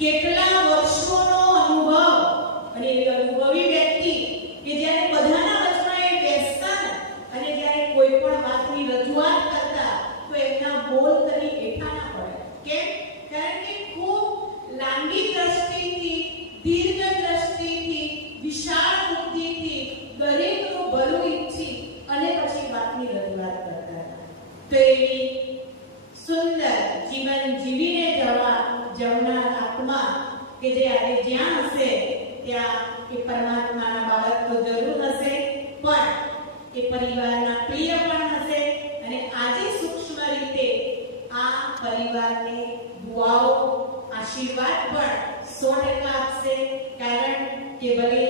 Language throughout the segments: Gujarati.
કેટલા વર્ષોનો અનુભવ અને એ અનુભવી વ્યક્તિ કે જ્યારે બધાના વચમાં એ બેસતા અને જ્યારે કોઈ પણ વાતની રજૂઆત કરતા તો એમના બોલ કરી એઠા ના પડે. કેમ? કારણ કે ખૂબ લાંબી દ્રષ્ટિથી, દીર્ઘ દ્રષ્ટિથી, વિશાળ બુદ્ધિથી દરેકનું ભલું ઈચ્છી અને પછી વાતની રજૂઆત કરતા હતા. તો એવી સુંદર જીવન જીવીને જવનાર આત્મા કે જે આજે જ્યાં હશે ત્યાં એ પરમાત્માના બાળક તો જરૂર હશે, પણ એ પરિવારના પ્રિય પણ હશે અને આજે સૂક્ષ્મ રીતે આ પરિવારને દુઆઓ, આશીર્વાદ પણ 100% આપશે. કારણ કે ભલે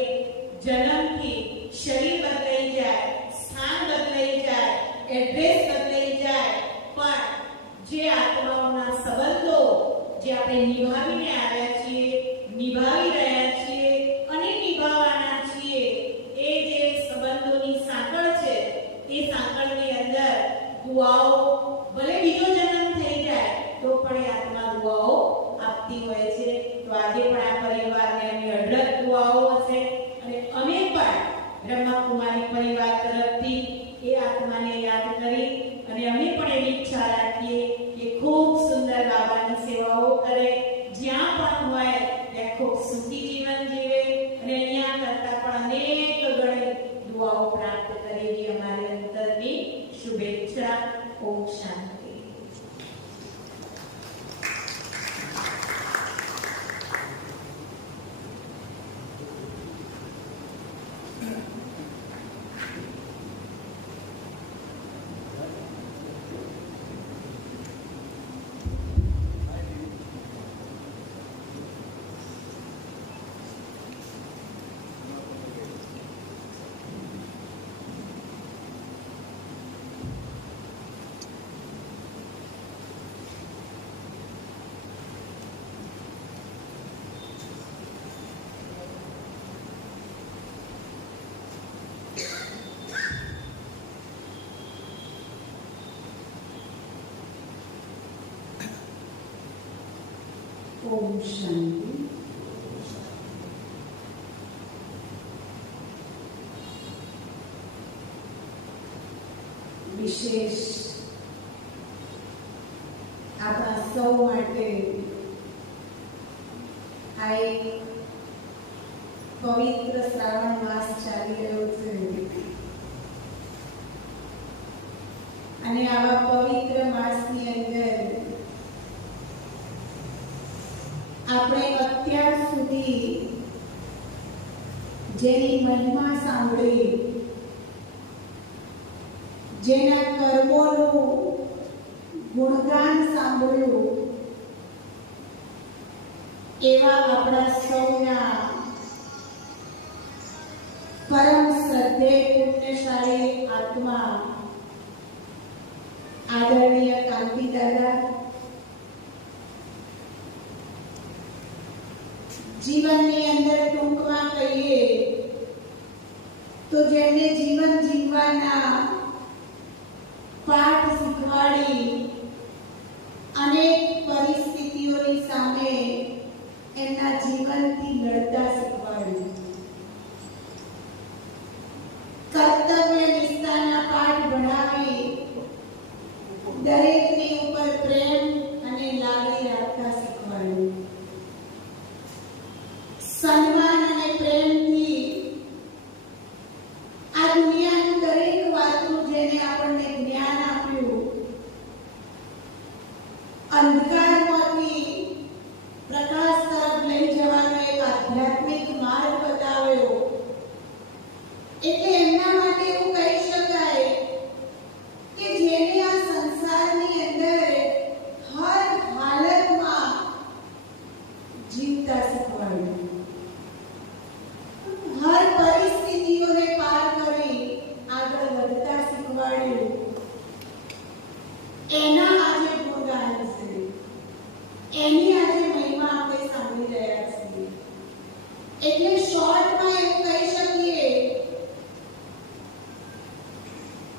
જન્મથી શરીર બદલાઈ જાય, સ્થાન બદલાઈ જાય, એડ્રેસ બદલાઈ જાય, પણ જે આત્માઓના સંબંધો જે આપણે નિભાવીને આવ્યા છીએ, નિભાવી રહ્યા છીએ અને નિભાવવાના છીએ, એ જે સંબંધોની સાંકળ છે એ સાંકળની અંદર દુઆઓ, ભલે બીજો જન્મ થઈ જાય તો પણ એ આત્મા દુઆઓ આપતી હોય છે. તો આજે પણ આ પરિવારને એની અઢળક દુઆઓ હશે અને અમે પણ બ્રહ્માકુમારી પરિવાર તરફથી એ આત્માને યાદ કરી અને અમે પણ એવી ઈચ્છા રાખીએ કે ખૂબ સુંદર બાબાની સેવાઓ કરે, જ્યાં પણ હોય ત્યાં ખૂબ સુખી જીવન જીવે અને અહીંયા કરતા પણ અનેક ગણે દુઆઓ પ્રાપ્ત કરે એવી અમારી અંતરની શુભેચ્છા. ઓમ શાંતિ. ઓમ શાંતિ. વિશેષ આપણા સૌ માટે આ એક પવિત્ર શ્રાવણ માસ ચાલી રહ્યો છે અને આવા પવિત્ર માસની અંદર આપણે અત્યાર સુધી જેની મહિમા સાંભળી, જેના કર્મોનું ગુણગાન સાંભળ્યું, એવા આપણા સૌના પરમ શ્રદ્ધેય પુણ્યશાળી આત્મા આદરણીય કાંતિ દાદા જીવનની અંદર ટૂંકમાં કહીએ તો જેમને જીવન જીવવાના પાઠ શીખવાડી, અનેક પરિસ્થિતિઓની સામે એમના જીવનથી લડતા શીખવાડ્યું, કર્તવ્ય નિષ્ઠાના પાઠ ભણાવી દરેકની ઉપર પ્રેમ અને લાગણી રાખતા શીખવાડ્યું, સન્માન અને પ્રેમથી આ દુનિયાની દરેક વાતનું જેને આપણને જ્ઞાન આપ્યું, અંધકારમાંથી પ્રકાશ તરફ લઈ જવાનો એક આધ્યાત્મિક માર્ગ બતાવ્યો. એટલે એમના માટે એવું કહી શકાય કે જેને આ સંસારની અંદર હર હાલતમાં જીવતા શીખવાડ્યું, હર પરિસ્થિતિઓને પાર કરી આગળ વધતા શીખવાડ્યું, એના આજે ગુણગાન છે, એની આજે મહિમા આપણે સાંભળી રહ્યા છીએ. એટલે શોર્ટમાં એવું કહી શકીએ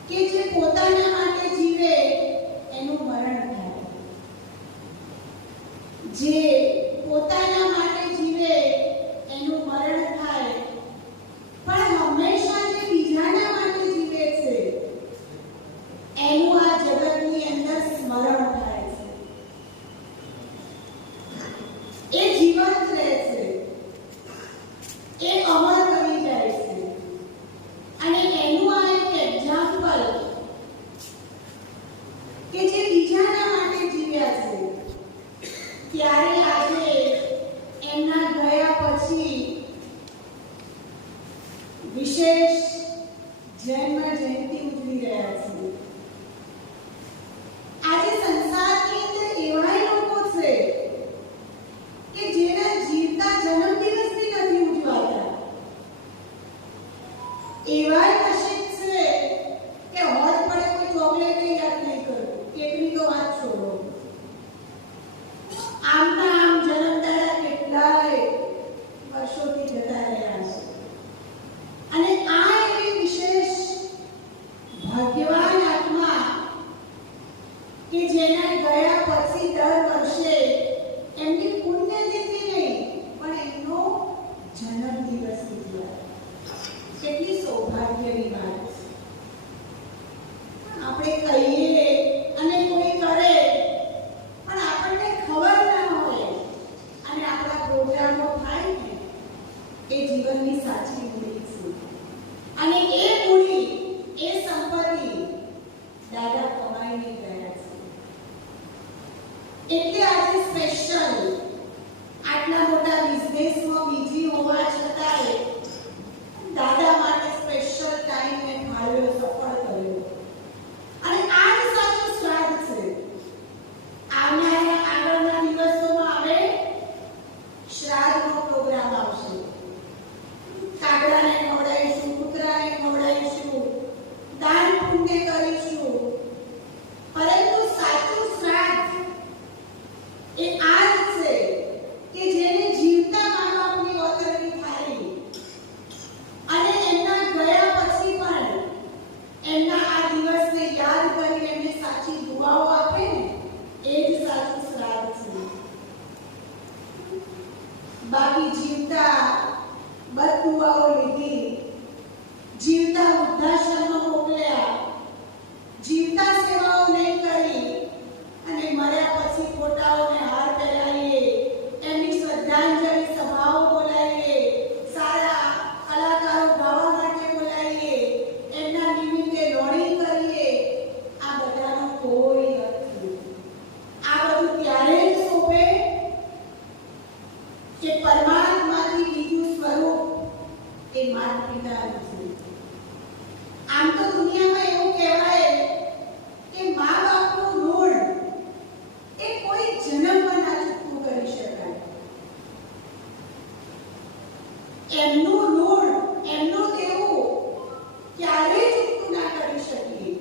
કે જે પોતાના માટે જીવે એનું મરણ થાય, જે પોતાના જન્મદિવસ બી નથી ઉજવાતા. એવાય નસીબ છે કે હોળ પડે કોઈ ચોકલેટ યાદ નહીં કરતું, કેકની તો વાત છોડો. આમના આમ જન્મદાડા કેટલાય વર્ષોથી જતા રહ્યા છે. અને આ એવી વિશેષ ભાગ્યવાન આત્મા કે જેના ગયા પછી દર વર્ષે એમની પુણ્યતિથિ નહીં પણ એમનો જન્મદિવસ ઉજવાય. કેટલી સૌભાગ્યની વાત છે. આપણે કહીએ અને કોઈ કરે પણ આપણને ખબર ના હોય અને આપણા પ્રોગ્રામો થાય ને એ જીવનની સાચી મૂડી છે. અને એ મૂડી, એ સંપત્તિ દાદા કમાઈને ગયા છે. એટલે આજે સ્પેશિયલ આટલા મોટા બિઝનેસમાં બીજી હોવા છતાંય દાદા માટે સ્પેશિયલ ટાઈમ મેં ફાળવ્યો, સફળ કર્યો. અને આ જ સાચું શ્રાદ્ધ છે. આવનારા આગળના દિવસોમાં હવે શ્રાદ્ધનો પ્રોગ્રામ આવશે. કાગડાને ખવડાવીશું, કૂતરાને ખવડાવીશું, દાન પુણ્ય કરીશું. પરંતુ સાચું શ્રાદ્ધ એ આ જ છે કે જેને જીવતા મા-બાપની ઓતરડી થાળી અને એમના ગયા પછી પણ એમના આ દિવસને યાદ કરીને એમને સાચી દુઆઓ આપે ને એ જ સાચું શ્રાદ્ધ છે. બાકી જીવતા બદદુઆઓ લીધી, જીવતા વૃદ્ધાશ્રમમાં મોકલ્યા, જીવતા સેવાઓ નહીં કરી અને મર્યા પછી ફોટાઓને હાર પહેરાવીએ, એમની શ્રદ્ધાંજલિ સભાઓ બોલાવીએ, સારા કલાકારો ગાવા માટે બોલાવીએ, એમના નિમિત્તે લોણી કરીએ. આ બધાનો કોઈ અર્થ નથી. આ બધું ત્યારે જ શોભે કે પરમાત્માથી બીજું સ્વરૂપ એ માતા પિતા નથી. આમ તો દુનિયામાં એવું કહેવાય કે મા બાપનું ઋણ એ કોઈ જન્મમાં ના ચૂકવું કરી શકાય. એમનું ઋણ, એમનું દેવું ક્યારેય ચૂકવું ના કરી શકીએ.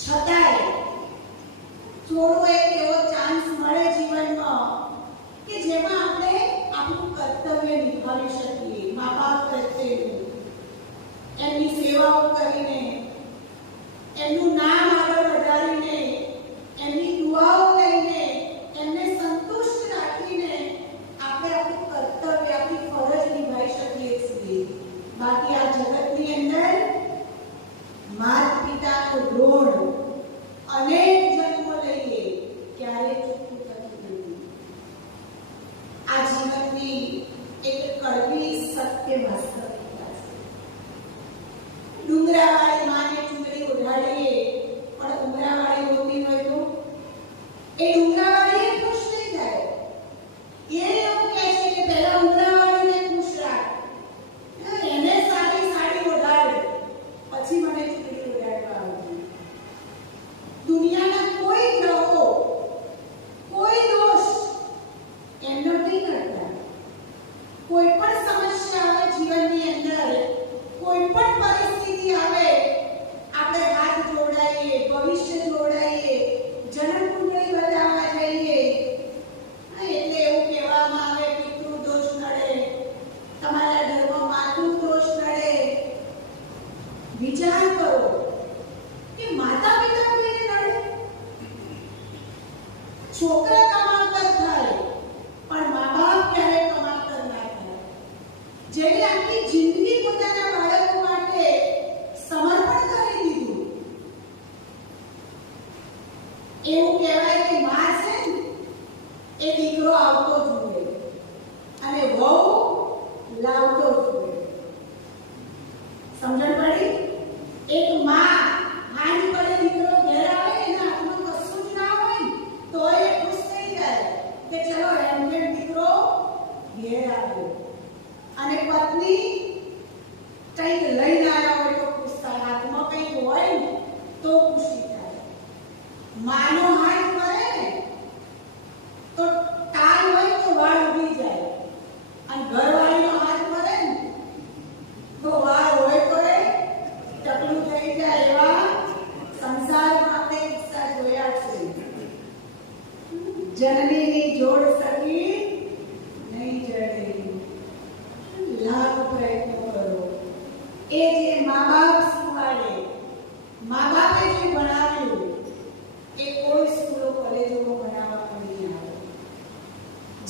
છતાંય થોડો એક એવો ચાન્સ મળે જીવનમાં કે જેમાં આપણે આપણું કર્તવ્ય નિભાવી શકીએ. મા બાપ પ્રત્યેનું, એમની સેવાઓ કરીને, એમનું નામ આગળ વધારીને, એમની દુઆઓ લઈને, એમને સંતુષ્ટ રાખીને આપણે આપણું કર્તવ્ય, આપણી ફરજ નિભાવી શકીએ છીએ. બાકી આ જગતની અંદર માતા પિતાનું ઋણ અનેક જન્મો લઈએ ક્યારે ચૂકવું થતું નથી. આ જીવનની એક કડવી સત્ય વાસ્તવિકતા છે. ડુંગરાવાળી માને ચૂંદડી ઓઢાડીએ પણ ઉમરાવાળી હોતી હોય તો એ ડુંગરાવાળી ખુશ નહીં થાય. એ એવું કહે છે કે પહેલા ઉમરાવાળીને ખુશ રાખ, એને સારી સાડી ઓઢાડ, પછી મને ચૂંદડી ઓઢાડવા આવજો. દુનિયાના કોઈ ગ્રહો, કોઈ દોષ એમનો નહીં કરતા. કોઈ પણ સમસ્યા આવે જીવનની અંદર, કોઈ પણ પરિસ્થિતિ આવે, આપણે હાથ જોડાઈએ, ભવિષ્ય જોડાઈએ, જન્મ કુંડળી બતાવવા જઈએ. એટલે એવું કહેવામાં આવે પિતૃ દોષ નડે, તમારા ઘરમાં માતૃ દોષ નડે. વિચાર કરો કે માતા પિતા કોઈને નડે? છોકરા કમાવતર થાય પણ મા બાપ ક્યારે કમાવતર ના થાય. જેને આખી જિંદગી પોતાના બાળકો માટે સમર્પણ કરી દીધું. એવું કહેવાય કે માં છે ને એ દીકરો આવતો જોઈએ અને વહુ લાવતો જોઈએ. સમજણ પડી? એક માં હાથ પડે દીકરો ઘેર આવે, એના હાથમાં કશું જ ના હોય તો એ ખુશ થઈ જાય કે ચલો એમ દીકરો ઘેર આવ્યો. અને પત્ની કંઈક લઈને આવ્યા હોય તો ખુશ થાય, હાથમાં કંઈક હોય ને તો ખુશી થાય. માનો હાથ મળે ને તો તાલ હોય તો વાળ ઉભી જાય,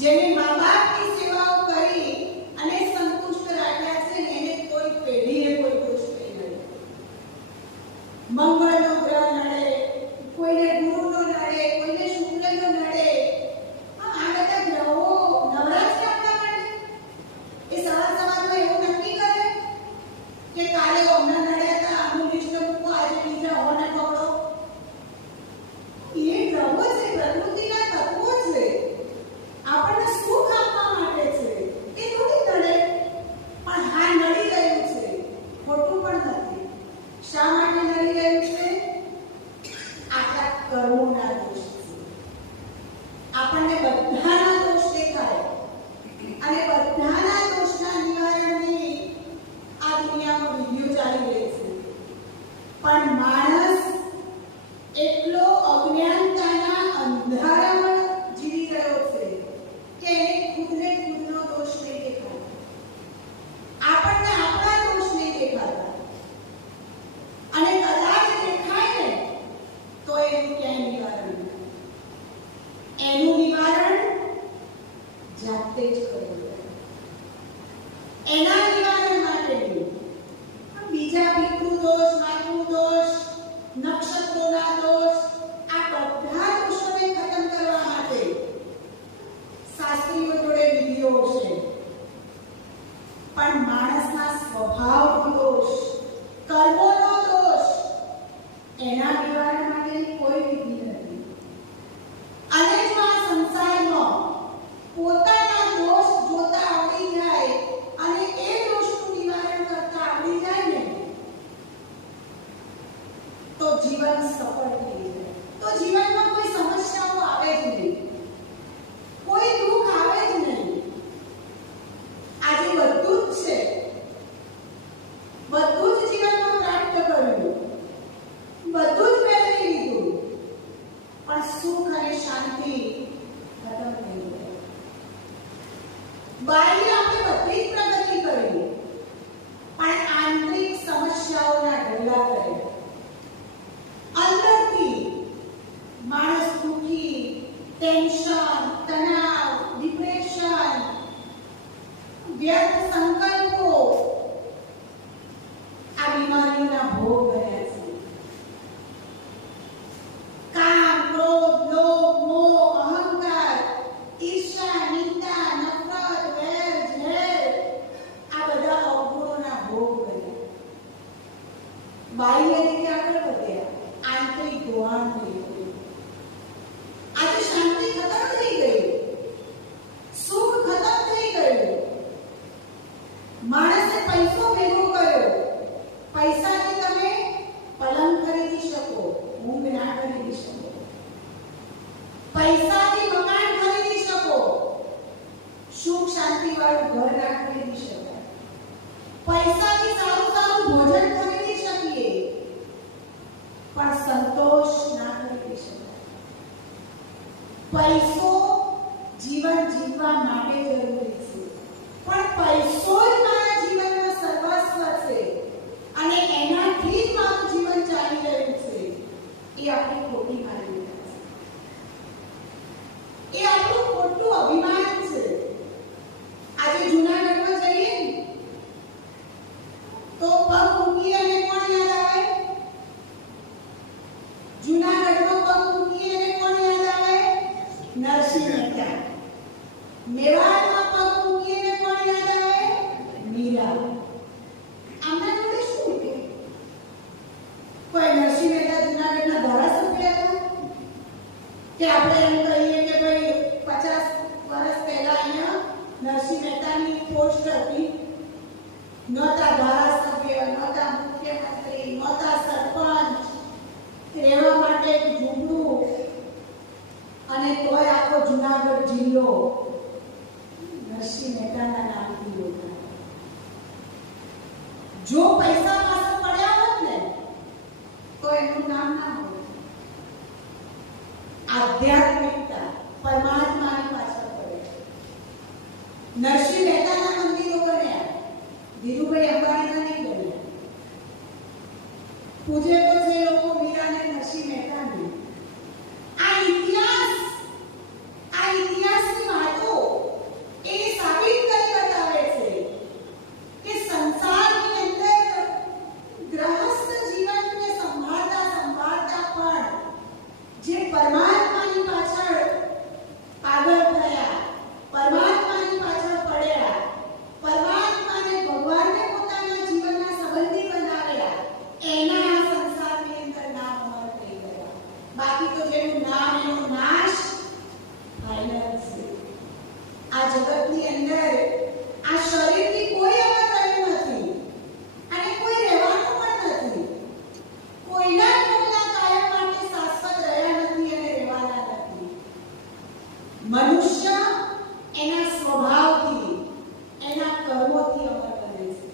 જેને મા બાપની સેવાઓ કરી અને સંતુષ્ટ રાખ્યા છે ને એને કોઈ પેઢીએ કોઈ દોષ નહીં નડે. મંગળનો ગ્રહ નડે, કોઈને ગુરુનો નડે, કોઈને શુક્રનો નડે. આ બધા ગ્રહો નવરા છે આપણા માટે. એ સવારમાં એવું નક્કી કરે કે કાલે ઓમના નડ્યા હતા, આનું લિસ્ટ મૂકો, આજે બીજા ઓને પકડો. એ ગ્રહો છે, પ્રકૃતિના તત્વો છે, આપણને સુખ આપવા માટે છે. એ થોડી નડે, પણ હા નડી રહ્યું છે, ખોટું પણ નથી. શા માટે નડી રહ્યું છે? આપણા કર્મોના દોષ છે. આપણને બધાના દોષ દેખાય અને બધાના દોષના નિવારણની આ દુનિયામાં વિધિઓ ચાલી રહી છે. પણ માણસ એટલો અજ્ઞાનતાના અંધારામાં જીવી રહ્યો છે કે એને ખુદને ખુદનો દોષ નહીં દેખાતો. આપણને આપણા દોષ નહીં દેખાતા. અને કદાચ દેખાય ને તો એનું ક્યાંય નિવારણ નથી. એનું નિવારણ જાતે જ કરવું. એના નિવારણ માટે બીજા પિતૃદોષ, માતૃદોષ, નક્ષત્રોના દોષ, આ બધા દોષોને ખતમ કરવા માટે શાસ્ત્રીઓ જોડે વિધિઓ છે. પણ માણસના સ્વભાવનો દોષ, કર્મોનો દોષ, એના નિવારણ માટેની કોઈ વિધિ નથી. અને જો આ સંસારમાં પોતાના દોષ જોતા આવડી જાય અને એ દોષનું નિવારણ કરતા આવડી જાય ને તો જીવન સફળ થઈ જાય. તો જીવનમાં કોઈ સમસ્યાઓ આવે જ નહીં, કોઈ દુઃખ આવે જ નહીં. આજે બધું જ છે, બધું જ જીવનમાં પ્રાપ્ત કર્યું, બધું જ મેળવી લીધું, પણ સુખ અને શાંતિ ખતમ થઈ ગઈ. બાહ્ય આપણે બધી જ પ્રગતિ કરી, પણ આંતરિક સમસ્યાઓના ઢગલા કર્યા. અંદરથી માણસ દુઃખી, ટેન્શન, તણાવ, ડિપ્રેશન, વ્યર્થ સંકલ્પો, આ બીમારીઓના ભોગ બન્યા છે. કામ, ક્રોધ, લોભ, મોહ, અહંકાર, ઈર્ષ્યા, નિંદા, નફરત, વેર, ઝેર, આ બધા અવગુણોના ભોગ બન્યા. બાહ્ય રીતે આગળ વધ્યા, આંતરિક ધોવાણ થઈ ગયું. આજે શાંતિ ખતમ થઈ ગઈ, સુખ ખતમ થઈ ગયું. માણસે પૈસો ભેગો કર્યો. પૈસાથી તમે પલંગ ખરીદી શકો, ઊંઘ ના ખરીદી શકો. પૈસાથી મકાન ખરીદી શકો, સુખ શાંતિ વાળું ઘર ના ખરીદી શકાય. પૈસાથી સારું સારું ભોજન ખરીદી શકીએ, પણ સંતોષ ના ખરીદી શકાય. પૈસો જીવન જીવવા માટે જરૂરી છે, પણ પૈસો જ મારા જીવનનો સર્વસ્વ છે અને એનાથી જ મારું જીવન ચાલી રહ્યું છે, એ આપણી ખોટી માન્યતા છે. એ આપણું ખોટું અભિમાન છે. આજે જૂનાગઢમાં જઈએ ને તો પગ મૂકી અને કોણ યાદ આવે? જૂનાગઢમાં પગ મૂકી અને કોણ યાદ આવે? નરસિંહ મહેતા. મેવાડમાં પગ મૂકી અને કોણ યાદ આવે? મીરા. આમના જોડે શું કે કોઈ નરસિંહ મહેતા જૂનાગઢના ધારાસભ્ય હતા કે આપણે એમ કહીએ કે ભાઈ 50 વર્ષ પહેલા અહીંયા નરસિંહ મહેતાની પોસ્ટ હતી, નહોતા ધારાસભ્ય, નહોતા મુખ્યમંત્રી, નહોતા સરપંચ, રહેવા માટે એક ઝૂંપડું, અને તોય આખો જૂનાગઢ જિલ્લો નરસિંહ મહેતાના નામથી ઓળખાય. જો પૈસા પાછળ પડ્યા હોત ને તો એનું નામ ના હોત. આધ્યાત્મિકતા પરમાત્માની પાછળ પડે. નરસિંહ મહેતાના મંદિરો બન્યા, ધીરુભાઈ અંબાણીના નહીં બન્યા. પૂજે તો છે લોકો મીરાને, નરસિંહ મહેતાને. આ ઇતિહાસની વાતો જગતની અંદર આ શરીરથી કોઈ અમર રહ્યું નથી અને કોઈ રહેવાનું પણ નથી. કોઈના કોઈના કાયમ માટે શાશ્વત રહ્યા નથી અને રહેવાના નથી. મનુષ્ય એના સ્વભાવથી, એના કર્મોથી અમર બને છે.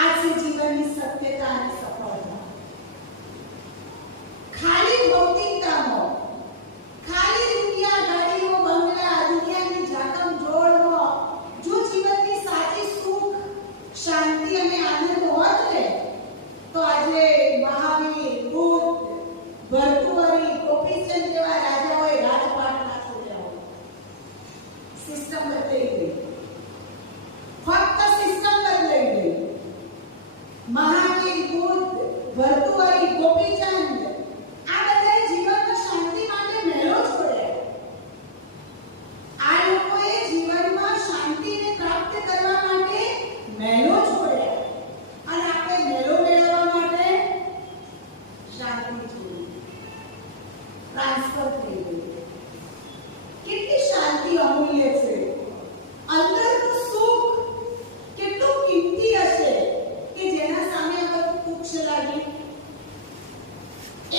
આ છે જીવનની સત્યતા અને સફળતા. ખાલી ભૌતિકતામાં, ખાલી રૂપિયા, ગાડીઓ, બંગલા, દુનિયાની જાકમ જોડમાં જો જીવનની સાચી સુખ, શાંતિ અને આનંદ હોત ને તો આજે મહાવીર, બુદ્ધ, ભર્તૃહરિ, ગોપીચંદ જેવા રાજાઓએ રાજપાટ ના છોડ્યા હોત. સિસ્ટમ બદલાઈ ગઈ. ફક્ત સિસ્ટમ બદલાઈ ગઈ. મહાવીર, બુદ્ધ, ભર્તૃહરિ, ગોપીચંદ આ બધાએ જીવનમાં શાંતિ માટે મહેલો છોડ્યા. આ લોકોએ જીવનમાં શાંતિને પ્રાપ્ત કરવા માટે મહેલો છોડ્યા અને આપણે મહેલો મેળવવા માટે શાંતિ છોડી. ટ્રાન્સફર થઈ ગઈ. કેટલી શાંતિ અમૂલ્ય છે. અંદરનું સુખ કેટલું કિંમતી હશે કે જેના સામે આ બધું તુચ્છ લાગે.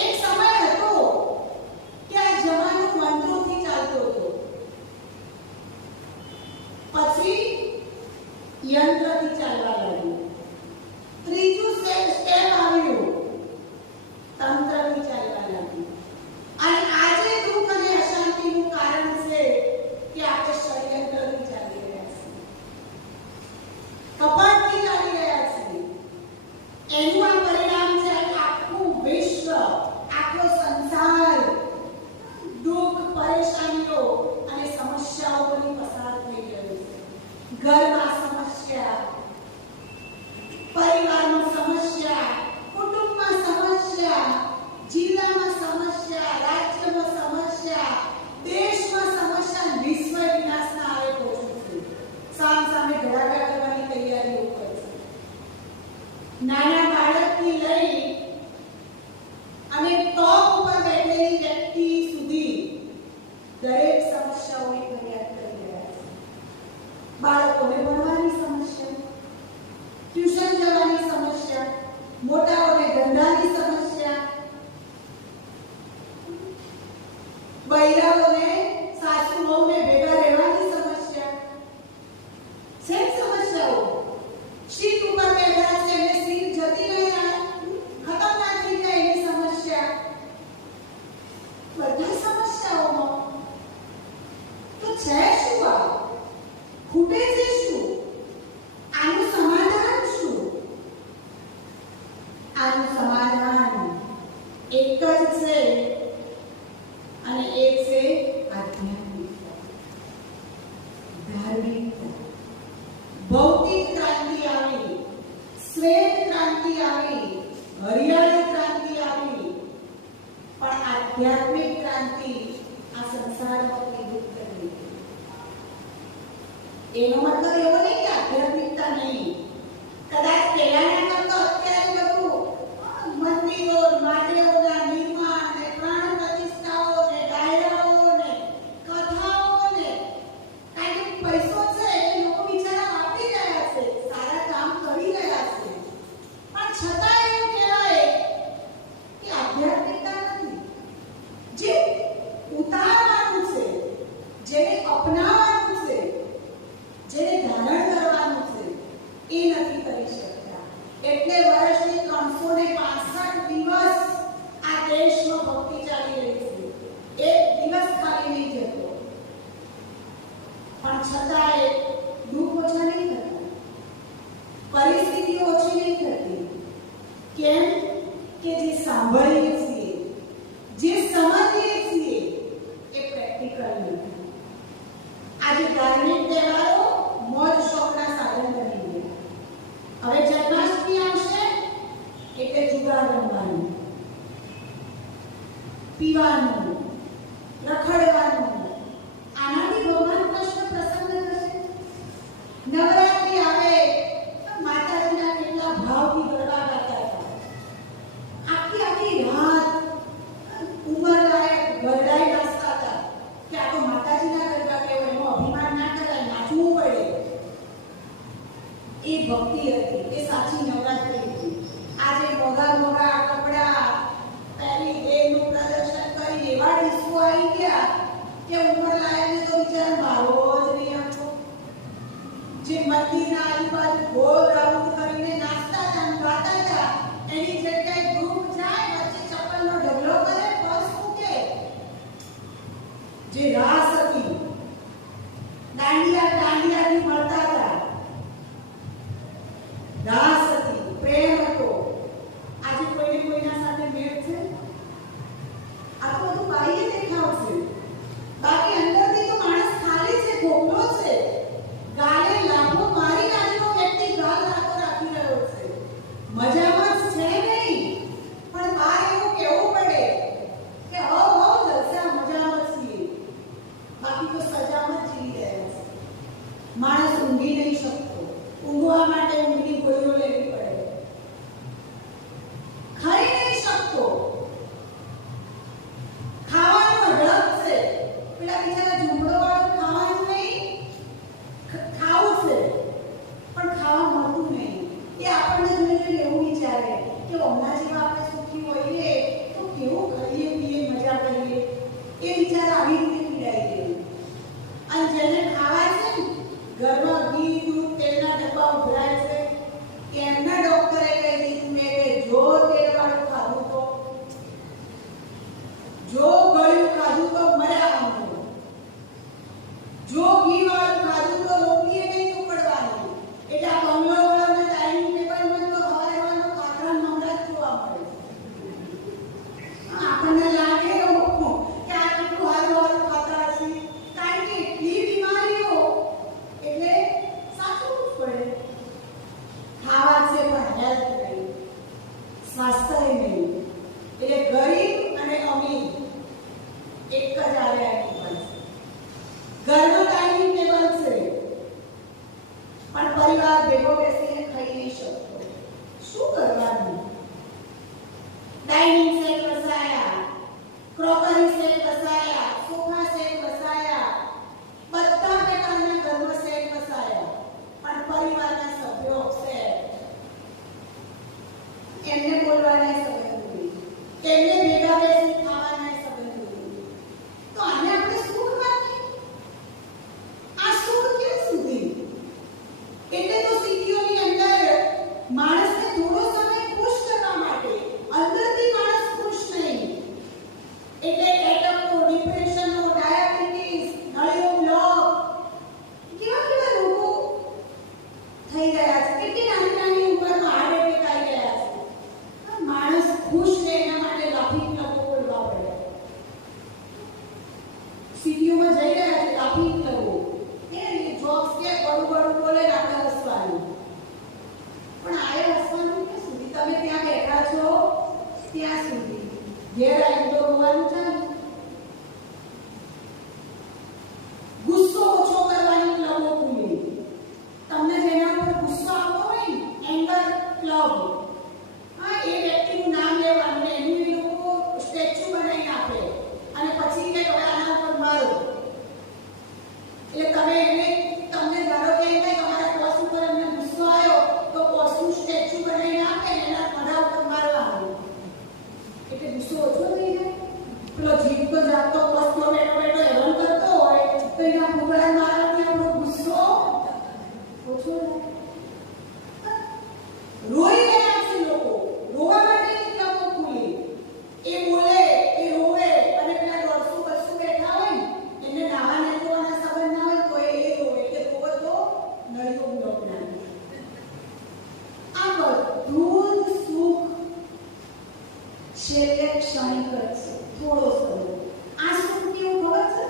એક સમય હતો કે આ જમાનો મંત્રોથી ચાલતો હતો. પછી યંત્રથી ચાલવા લાગ્યું. ત્રીજું સ્ટેપ આવ્યું, તંત્રથી ચાલવા લાગ્યું. અને આજે દુઃખ અને અશાંતિનું કારણ છે કે આપણે ષડયંત્રથી ચાલી રહ્યા છીએ, કપટથી ચાલી રહ્યા છીએ. એનું આ પરિણામ છે કે આખું વિશ્વ, આખો સંસાર દુઃખ, પરેશાનીઓ અને સમસ્યાઓથી પસાર થઈ રહ્યો છે. ઘરમાં સમસ્યા, પરિવારમાં સમસ્યા, કુટુંબમાં સમસ્યા, જિલ્લામાં સમસ્યા, રાજ્યમાં સમસ્યા, દેશમાં સમસ્યા, વિશ્વ વિનાશના આરે પહોંચ્યું છે. સામ સામે ધડાકા કરવાની તૈયારીઓ કરે છે. નાના બાળકથી લઈ અને ટોપ ઉપર બેઠેલી વ્યક્તિ સુધી દરેક સમસ્યાઓની ફરિયાદ કરી રહ્યા છે. બાળકોને ભણવાની સમસ્યા, ટ્યુશન જવાની સમસ્યા, મોટાઓને ધંધાની સમસ્યા, બૈરાઓને સાસુ વહુને ભેગા રહેવાની સમસ્યા. સેમ સમસ્યાઓ. સીટ ઉપર બેઠા છે અને સીટ જતી નહીં, ખતમ ના થઈ જાય એની સમસ્યા. બધા સમસ્યાઓમાં તો છે શું? આ ખૂટે છે શું? આનું સમાધાન શું? આનું સમાધાન એક જ છે અને એ છે આધ્યાત્મિકતા, ધાર્મિકતા. ભૌતિક ક્રાંતિ આવી, શ્વેત ક્રાંતિ આવી, હરિયાળી ક્રાંતિ આવી, પણ આધ્યાત્મિક ક્રાંતિ આ સંસારમાંથી દૂર કરી. એનો મતલબ એવો નહીં કે આધ્યાત્મિકતા નહીં. કદાચ પહેલાના કરતા અત્યારે બધું મંદિરો, મહાદેવના નિર્માણ ને પ્રાણ પ્રતિષ્ઠાઓ ને ડાયરાઓ ને કથાઓ ને કાંઈ પૈસો છે એ લોકો બિચારા વાપરી રહ્યા છે, સારા કામ કરી રહ્યા છે. પણ છતાં એવું કહેવાય કે આધ્યાત્મિકતા નથી. જે ઉતારવાનું છે, જેને અપનાવવાનું છે, જેને ધારણ કરવાનું છે, એ નથી કરી શકતા. એટલે વર્ષની 365 દિવસ આ દેશમાં ભક્તિ ચાલી રહી છે. એક દિવસ ખાલી નહીં જતો. પણ છતાંય દુઃખ ઓછા નહીં થતા, પરિસ્થિતિઓ ઓછી નહીં થતી. કેમ કે જે સાંભળીએ છીએ, જે સમજીએ છીએ એ પ્રેક્ટિકલ નથી. આજે ધાર્મિક તહેવારો મોજ શોખના સાધન બની ગયા. હવે જન્માષ્ટમી આવશે એટલે જુગાર રમવાનું, પીવાનું, રખડવાનું. આનાથી ભગવાન કૃષ્ણ પ્રસન્ન થશે. નવરાત્રી આવે માતાજીના કેટલા ભાવથી ગરબા ગાતા હતા. આખી આખી રાત ભક્તિ હતી, એ સાચી નવરાત્રી હતી. આજે મોંઘા કપડા પહેરી દેવનું પ્રદર્શન કરી એવા ડિસ્કો આવી ગયા કે ઉંમર લાયકને તો વિચાર મારો જ નહીં આવતો. જે મંદિરના આજુબાજુ ગોળ રાઉન્ડ કરીને નાચતા હતા અને ગાતા હતા, એની જગ્યાએ ગ્રુપ જાય વચ્ચે ચપ્પલનો ઢગલો કરે, પર્સ મૂકે. જે રાસ હતી, દાંડિયાથી મળતા હતા, રાસ હતી, પ્રેમ હતો. આજે કોઈને કોઈના સાથે મેળ છે? આ તો બધું બાહ્ય દેખાવ છે, બાકી અંદરથી તો માણસ ખાલી છે, ગોખલો છે. ગાલે લાભો મારી બાજુનો વ્યક્તિ ગાલ રાખી રહ્યો છે, મજામાં જ છે નહીં, પણ બહાર એવું કહેવું પડે કે હો જલસા મજામાં છીએ, બાકી તો સજામાં જ જીવી રહ્યા છે. માણસ ઊંઘી નહીં શકતો, ઊંઘવા માટે ઊંઘની ગોળીઓ લેવી પડે, ખાઈ નહીં શકતો. ખાવાનું અઢળક છે, પેલા બિચારા ઝૂંપડો વાળું ખાવાનું નહીં, ખાવું છે પણ ખાવા મળતું નહીં. એ આપણને જોઈને એવું વિચારે કે હમણાં જેવા આપણે સુખી હોઈએ તો કેવું ખાઈએ પીએ મજા કરીએ. એ વિચાર આવી રીતે પીડાઈ ગયો. અને જેને ખાવા છે ને, ઘરમાં ઘી દૂધ તેલના ડબ્બા ઉભરાય છે, કે એમના ડોક્ટરે કહી દીધું મેં કે જો તેલવાળું ખાધું તો, જો ગળ્યું ખાધું તો મર્યા માંગો, જો ઘી વાળું ખાધું તો રોટલીએ નહીં ઉપડવાનું. એટલે આ બંગલોવાળાના ડાઇનિંગ ટેબલમાં તો હવારેવાનો ખાખરા મમરા જ જોવા મળે છે. આપણને લાગે એવું કે આ કેટલું હારું ખાતા હશે, કારણ કે એટલી બીમારીઓ, એટલે સાચું જ પડે. ખાવા છે પણ હેલ્થ નહીં, સ્વાસ્થ્ય નહીં. એટલે ગરીબ અને અમીર એક જ આવ્યા છે. ઘરનો ડાઇનિંગ ટેબલ છે પણ પરિવાર ભેગો બેસીને ખાઈ નહીં શકતો. શું કરવાનું? ડાઇનિંગ સેટ વસાયા, ક્રોકરી સેટ વસાયા, સોફા સેટ વસાયા, બધા પ્રકારના ઘરમાં સેટ વસાયા, પણ પરિવારના સભ્યો અપસેટ. એમને બોલવાના સંબંધ નહીં, તેમને ભેગા બેસી ખાવાના સંબંધ નહીં. તો આને આપણે સુખ માનીએ? આ સુખ ક્યાં સુધી? એટલે તો સિટીઓની અંદર માણસને થોડો સમય ખુશ કરવા માટે અંદરથી માણસ ખુશ નહીં, એટલે એટમનો, ડિપ્રેશનનો, ડાયાબિટીસ, નળીનો બ્લોક, કેવા રોગો થઈ ગયા છે. કેટલી નાની ઉંમરમાં હાર્ટ એટેક આવી ગયા છે. માણસ ખુશ રહે એના માટે લાફિંગ ક્લબો ખોલવા પડે. સિટીઓમાં જઈ રહ્યા છે લાફિંગ ક્લબો, એ જોક્સ કે બડું બોલે આપણે હસવાનું. પણ આ હસવાનું કે સુધી? તમે ત્યાં બેઠા છો ત્યાં સુધી, ઘેર આવીને તો રોવાનું ચાલે. ગુસ્સો ઓછો કરવાની ક્લબો ખુલી. તમને જેના ઉપર ગુસ્સો આવતો હોય ને, એંગર ક્લબ, એ વ્યક્તિનું નામ લેવાનું, એનું એ લોકો સ્ટેચ્યુ બનાવીને આપે અને પછી કે આના ઉપર મારો. એટલે તમે તમને ધારો કે તમારા બોસ ઉપર એમને ગુસ્સો આવ્યો તો બોસનું સ્ટેચ્યુ બનાવીને આપે અને એના મોઢા ઉપર મારવાનું. એટલે ગુસ્સો ઓછો થઈ જાય. પેલો જીભ તો જાતો બોસનો બેઠો હેરાન કરતો હોય તો એના ભૂગળા મારવાથી આપણો ગુસ્સો ઓછો થાય. રોઈ રહ્યા છે લોકો, રોવા માટે ક્લબો ખુલી. એ બોલે, એ રોવે, અને પેલા 150-200 બેઠા હોય ને, એને નાવાને ધોવાના સંબંધ ના હોય તો એ રોવે, કે રોવે તો નળીઓ બ્લોક ના. આ બધું જ સુખ છેલ્લે ક્ષણિક જ છે, થોડો સમય. આ સુખ કેવું ખબર છે?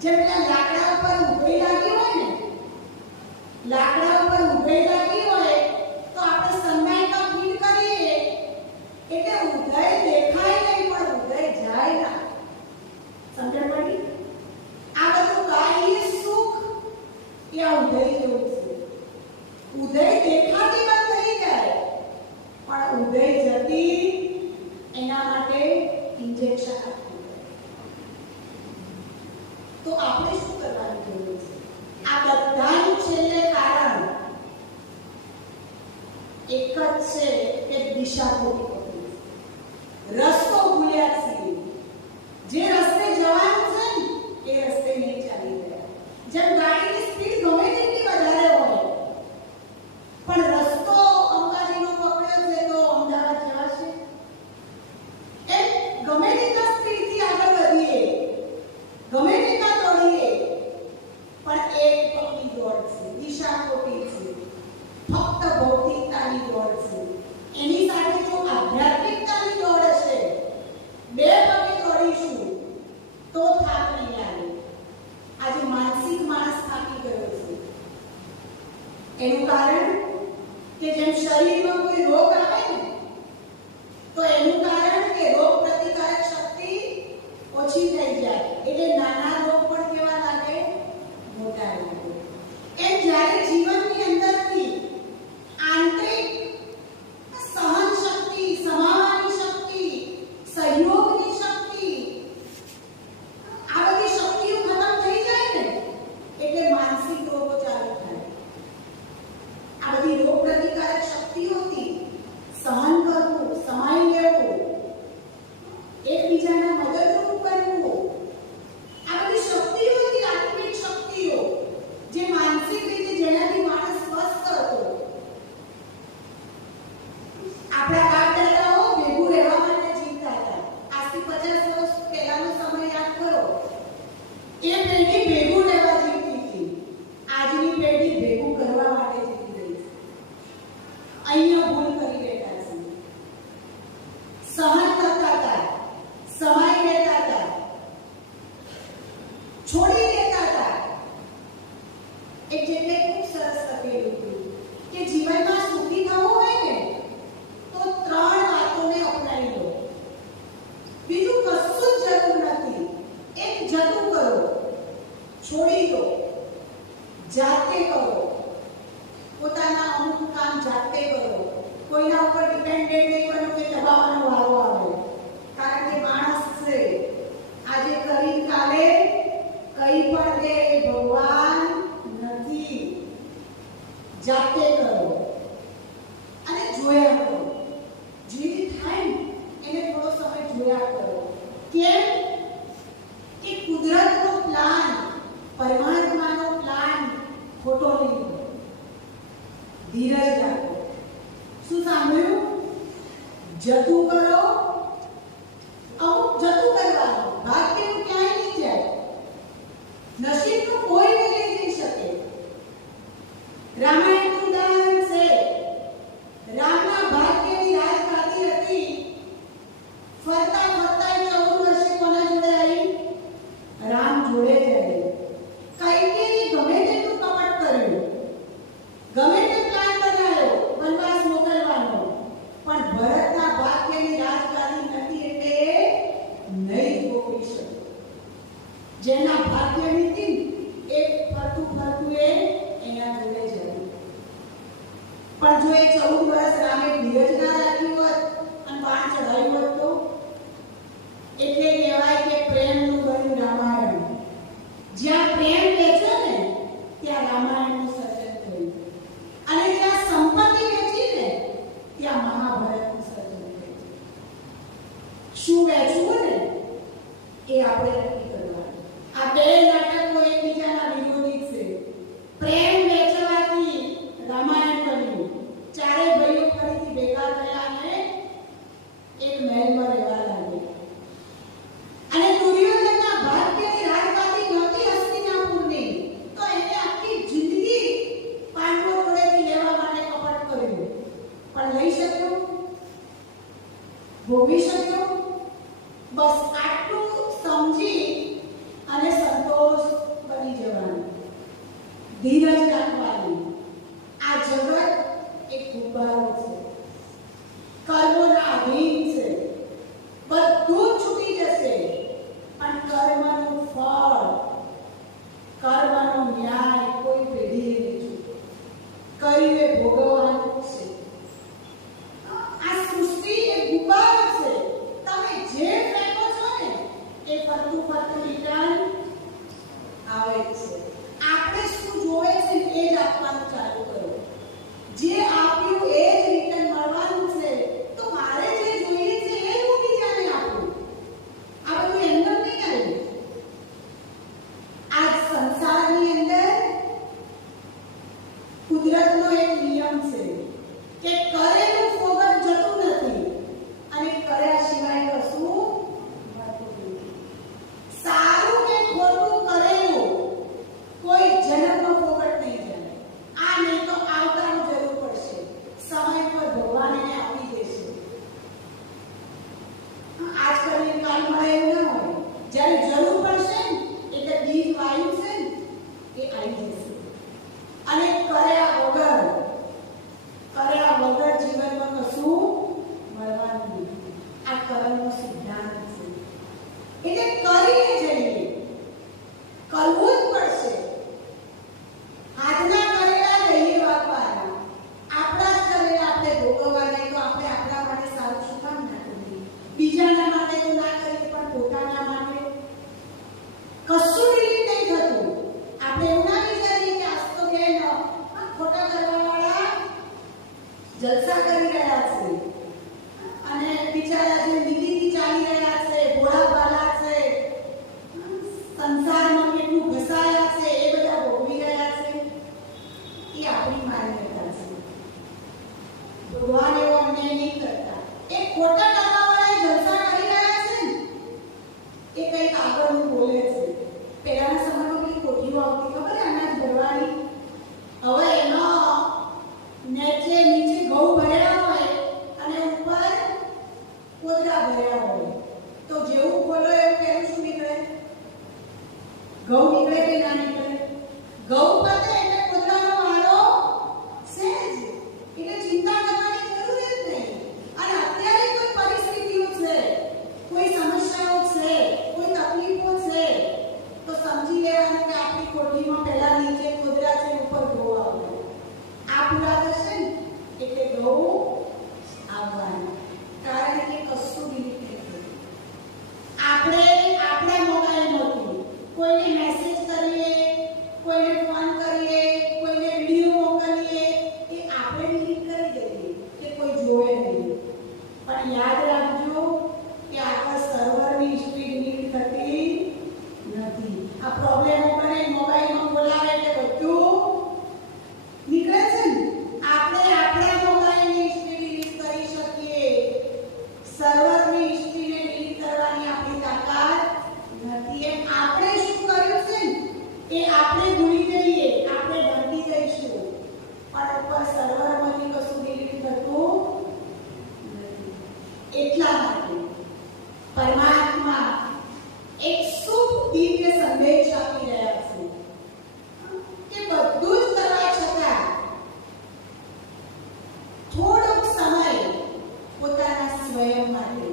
જેમ પેલા લાકડા ઉપર ઉભી લાગી હોય ને, લાકડા ઉપર ઉભી લાગી હોય તો આપણે સનલાઇટમાં ફીડ કરીએ એટલે ઉદય દેખાય નહીં, પણ ઉદય જાય ના. સમજણ પડી? આ બધું બાહ્ય સુખ એ ઉદય જેવું છે. ઉદય દેખાતી બંધ થઈ જાય, પણ ઉદય જતી એના માટે ઇન્જેક્શન આપવું પડે. તો આપણે શું કરવાનું જરૂર છે? આ બધાનું છેલ્લે કારણ જ છે કે દિશા ખોટી પકડી, રસ્તો ભૂલ્યા છીએ. જે રસ્તે જવાનું છે ને એ રસ્તે નહીં ચાલી રહ્યા. જેમ ગાડીની સ્પીડ ગમે તેટલી વધારે હોય પણ રસ્તો અંબાજીનો પકડ્યો છે તો અમદાવાદ જવાશે. એમ ગમે તેટલા સ્પીડથી આગળ વધીએ, ગમે તેટલા દોડીએ પણ એક પગની દોડ છે, દિશા ખોટી છે, ફક્ત ભૌતિકતાની દોડ છે. એની સાથે જો આધ્યાત્મિકતાની દોડ હશે, બે પગે દોડીશું તો થાક નહીં લાગે. આજે માનસિક માણસ થાકી ગયો છે. એનું કારણ કે જેમ શરીરમાં કોઈ રોગ આવે ને તો એનું કારણ કે રોગ પ્રતિકારક શક્તિ ઓછી થઈ જાય એટલે નાના રોગ પણ કેવા લાગે, મોટા લાગે. એમ જ્યારે જીવનની અંદરથી આંતરિક સહન શક્તિ, સમાવાની શક્તિ, સહયોગની શક્તિ, આ બધી શક્તિઓ ખતમ થઈ જાય ને એટલે માનસિક રોગો ચાલુ થાય. આ બધી રોગ પ્રતિકારક શક્તિઓથી સહન કરવું, સમાઈ લેવું, એકબીજાના મદદરૂપ બનવું, આ બધી શક્તિઓથી આત્મિક શક્તિઓ જે માનસિક રીતે જેનાથી માણસ સ્વસ્થ હતો. આપણા બાપ દાદાઓ ભેગું રહેવા માટે જીવતા હતા. આજથી 50 વર્ષ પહેલાનો સમય યાદ કરો. એ પેઢી ભેગું રહેવા જીવતી હતી. આજની પેઢી ભેગું કરવા માટે જીવી રહી છે. અહીંયા ભૂલ કરી બેઠા છે. સહન કરતા હતા, સમાઈ લેતા હતા, છોડી દેતા હતા. એટલે ખૂબ સરસ કહેલું હતું કે જીવનમાં સુખી થવું હોય ને તો 3 વાતોને અપનાવી લો. બીજું કશું જ જરૂર નથી. એક જતું કરો, છોડી દો, જાતે કરો. પોતાના અમુક કામ જાતે કરો. કોઈના ઉપર ડિપેન્ડેન્ટ નહીં બનો કે દબાવવાનો વારો આવે. કારણ કે માણસ છે, આજે કરી કાલે કઈ પણ દે એ ભગવાન નથી. જાતે કરો અને જોયા કરો. જે થાય એને થોડો સમય જોયા કરો. કેમ કે કુદરતનો પ્લાન, પરમાત્માનો પ્લાન ખોટો નહીં હોય. ધીરજ રાખો. શું સાંભળ્યું? જતું કરો. અમુક જતું કરવાનું. ભાગ્યનું ક્યાંય નહીં જાય. નસીબનું કોઈ નહીં જઈ શકે. રામાયણનું ઉદાહરણ છે. રામના ભાગ્યની રાજગાદી હતી. ફરતા ફરતા 14 વર્ષે કોના જોડે આવી? રામ જોડે જ આવી. કૈકેયી ગમે તેટલું કપટ કર્યું, ગમે તે પ્લાન બનાવ્યો વનવાસ મોકલવાનો, પણ ભરતના ભાગ્યની રાજગાદી નથી એટલે નહીં ભોગવી શક્યો. જેના ભાગ્યની હતી એક ફરતું ફરતું એના જોડે જ હતું. પણ જો એ 14 વર્ષ રામે ધીરજ ના રાખ્યું હોત અને બાણ ચઢાવ્યું હોત તો એટલે કહેવાય કે પ્રેમનું બન્યું રામાયણ. જ્યાં પ્રેમ વેચો ને ત્યાં રામાયણનું સર્જન થયું. અને જ્યાં સંપત્તિ વેચી ને ત્યાં મહાભારતનું સર્જન થયું. શું વેચવું ને એ આપણે નક્કી કરવાનું. આ બે નાટકો એકબીજાના વિરોધી છે. પ્રેમ વેચવાથી રામાયણ બન્યું. ચારે ભાઈઓ ફરીથી ભેગા થયા અને એક મહેલમાં રહેવા લાગ્યા. અને દુર્યોધનના ભાગ્યની રાજગાદી નહોતી હસ્તિનાપુરની, તો એને આખી જિંદગી પાંડવો જોડેથી લેવા માટે કપટ કર્યું. પણ લઈ શક્યો? ભોગવી શક્યો? બસ આટલું સમજી અને સંતોષ બની જવાનું. ધીરજ રાખવાની. આ જગત એક ગુબ્બારો છે, કર્મોના અધીન છે. બધું છૂટી જશે પણ કર્મનું ફળ, કર્મનો ન્યાય કોઈ પેઢીએ નહીં છૂટે. કરીને ભોગવવાનું છે. આ સૃષ્ટિ એક ગુબ્બારો છે. તમે જે ફેંકો છો ને એ ફરતું ફરતું રિટર્ન આવે છે. આપણે શું જોવે છે એ જ આપવાનું ચાલુ કરો. જે આપ્યું એ જ રિટર્ન એવું ના વિચારીએ કે આજ તો બેન ખોટા કરવાવાળા જલસા કરી રહ્યા છે અને બિચારા જે નીતિથી ચાલી રહ્યા છે, ભોળા ભાલા છે, સંસારમાં કેટલું ઘસાયા છે, એ બધા ભોગવી રહ્યા છે. એ આપણી માન્યતા છે. ભગવાન એવો અન્યાય નહીં કરતા. એ ખોટા કરવાવાળા જલસા કરી રહ્યા છે ને, એ કંઈક આગળનું બોલે છે. પહેલાના સમયમાં પેલી કોઠીઓ આવતી ખબર અનાજ ભરવાની, હવે એનો નીચે ઘઉં ભર્યા હોય અને ઉપર કોદરા ભર્યા હોય, તો જેવું બોલો એવું કેવું શું નીકળે? ઘઉં નીકળે કે ના નીકળે? ઘઉં પતે એટલે કોદરાનો વાળો છે જ, એટલે ચિંતા કરવાની જરૂર જ નહીં. અને અત્યારે કોઈ પરિસ્થિતિઓ છે, કોઈ સમસ્યાઓ છે, કોઈ તકલીફો છે, તો સમજી લેવાનું કે આપણી કોઠીમાં પહેલા નીચે કોદરા છે, ઉપર ઘઉં આવે. આ પૂરા થશે ને એટલે ઘઉં આવવાનું, કારણ કે કશું ડિલીટ નહીં થયું. આપણે આપણા મોબાઈલમાંથી કોઈને મેસેજ કરીએ, કોઈને ફોન કરીએ, કોઈને વિડીયો મોકલીએ, એ આપણે ડિલીટ કરી દઈએ કે કોઈ જોવે નહીં. પણ યાદ રાખજો કે આપણા સર્વરની સ્પીડ ડિલીટ થતી નથી. આ પ્રોબ્લેમો પડે મોબાઈલમાં બોલાવે એટલે બધું નીકળે છે ને. આપણે આપણા મોબાઈલની સ્પીડ ડિલીટ કરી શકીએ, સર્વરની સ્પીડને ડિલીટ કરવાની આપણી તાકાત નથી. એમ આપણે શું કર્યું છે ને એ આપણે ભૂલી જઈએ, આપણે ડરી જઈશું, પણ ઉપર સર્વરમાંથી કશું ડિલીટ થતું નથી. એટલા માટે પરમાત્મા એક શુભ દિવ્ય સંદેશ આપી રહ્યા છે કે બધું જ કરવા છતાં થોડોક સમય પોતાના સ્વયં માટે,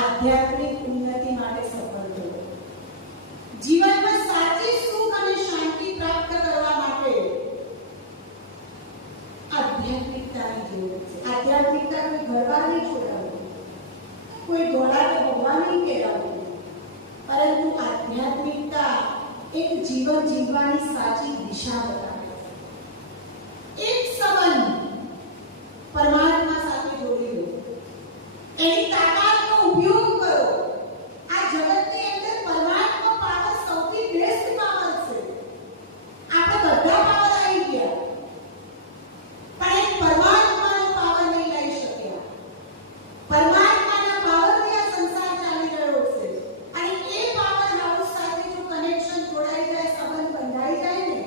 આધ્યાત્મિક ઉન્નતિ માટે સફળ થવો. જીવનમાં સાચી સુખ અને શાંતિ પ્રાપ્ત કરવા માટે આધ્યાત્મિકતાની જરૂર છે. આધ્યાત્મિકતા કોઈ ઘરવાર નહીં છોડાવવું, કોઈ ઘોડા કે ભગવાન નહીં કહેવાવું, પરંતુ આધ્યાત્મિકતા એક જીવન જીવવાની સાચી દિશા બતાવે છે. એક સંબંધ પરમાત્મા સાથે જોડી લો, એની તાકાતનો ઉપયોગ કરો. આ જગતની અંદર પરમાત્મા પાવર સૌથી બેસ્ટ પાવર છે. આપણે બધા પાવર આવી ગયા, પણ એક પરમાત્માનો પાવર નહીં લઈ શક્યા. પરમાત્માના પાવરથી આ સંસાર ચાલી રહ્યો છે. અને એ પાવર હાઉસ સાથે જો કનેક્શન જોડાઈ જાય, સંબંધ બંધાઈ જાય ને,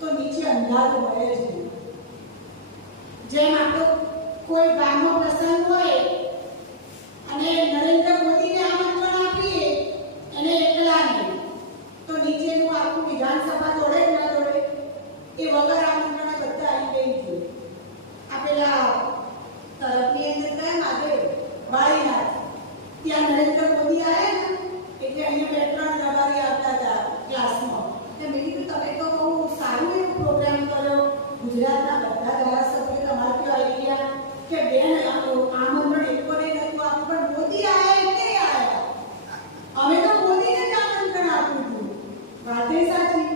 તો નીચે અંધારું હોય જ નહીં. જેમ આપણો કોઈ ગામનો પ્રસંગ હોય અને નરેન્દ્ર મોદીને આમંત્રણ આપીએ એને એકલાને, તો નીચેનું આખું વિધાનસભા દોડે ન દોડે? એ વગર આમંત્રણે બધા આવી ગઈ છે. આ પેલા તરફની અંદર કયા માગે વાળીનાથ, ત્યાં નરેન્દ્ર મોદી આવ્યા ને એટલે અહીંયા 2-3 રબારી આવતા હતા ક્લાસમાં. મેં કીધું તમે તો બહુ સારું એવો પ્રોગ્રામ કર્યો, ગુજરાતના બધા ધારાસભ્યો તમારે ત્યાં આવી ગયા કે બેન આમંત્રણ એકોને નતું આપ્યું, પણ મોદી આવ્યા એટલે આવ્યા. અમે તો મોદીને જ આમંત્રણ આપ્યું હતું. વાતે સાચી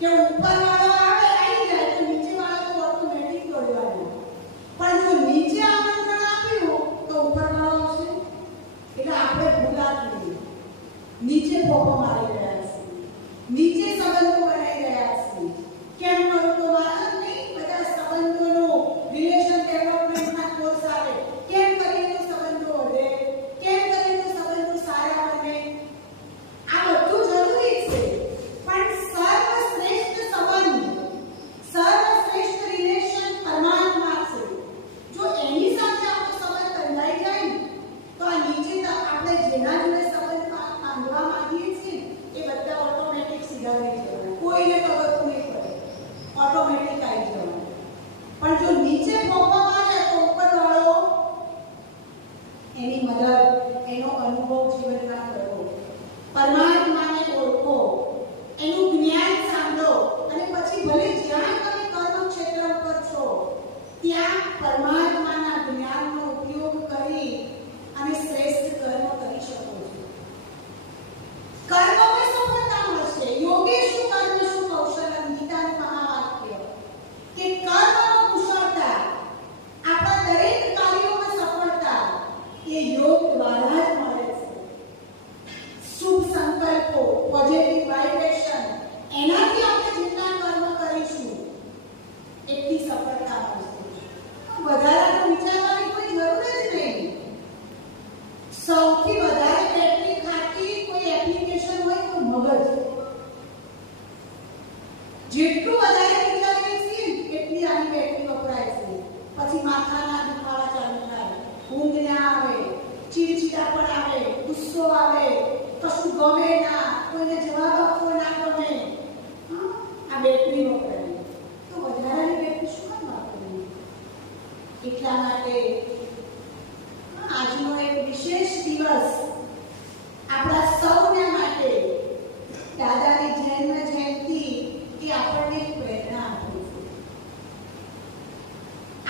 કે ઉપરવાળો આવે આવી જાય તો નીચેવાળો તો ઓટોમેટિક દોડવાનો, પણ જો નીચે આમંત્રણ આપ્યું તો ઉપરવાળો આવશે. એટલે આપણે ભૂલાતી નીચે પોપો મારી રહ્યા છે, નીચે સંબંધો બનાવી રહ્યા છે. કેમ કરું તો વાત નહીં, બધા સંબંધોનો રિલેશન ડેવલપમેન્ટના કોર્સ આવે. કેમ કરીએ તો સંબંધો વધે, કેમ કરીએ તો સંબંધો સારા બને. આ બધું જરૂરી છે, પણ સર્વશ્રેષ્ઠ સંબંધ, સર્વશ્રેષ્ઠ રિલેશન પરમાત્મા છે. જો એની સાથે આપણો સંબંધ બંધાઈ જાય ને, તો આ નીચે આપણે જેના જોડે સંબંધ બાંધવા માંગીએ છીએ એ બધા ઓટોમેટિક સીધા રહી જવાના. કોઈને ખબર નહીં પડે, ઓટોમેટિક આવી જવાના. પણ જો નીચે પોપા મારે તો ઉપરવાળો એની મદદ, એનો અનુભવ જીવનમાં કરો. પરમાત્માને ઓળખો, એનું જ્ઞાન સાંભળો, અને પછી ભલે જ્યાં તમે કર્મ ક્ષેત્ર પર છો ત્યાં પરમાત્માના જ્ઞાનનો ઉપયોગ કરી અને શ્રેષ્ઠ કર્મ કરી શકો છો. કર્મમાં સફળતા મળશે. યોગેશુ કર્મ જેટલું વધારે વિચારીએ છીએ એટલી આની બેટરી વપરાય છે. પછી માથાના દુખાવા ચાલુ થાય, ઊંઘ ના આવે, ચીડચીડા પણ આવે, ગુસ્સો આવે, કશું ગમે ના, કોઈને જવાબ આપવો ના ગમે. આ બેટરી વપરાય. તો વધારાની બેટરી શું કામ વાપરવી? એટલા માટે આજનો એક વિશેષ દિવસ આપણા સૌના માટે દાદાની જન્મ જયંતિ એ આપણને પ્રેરણા આપે છે.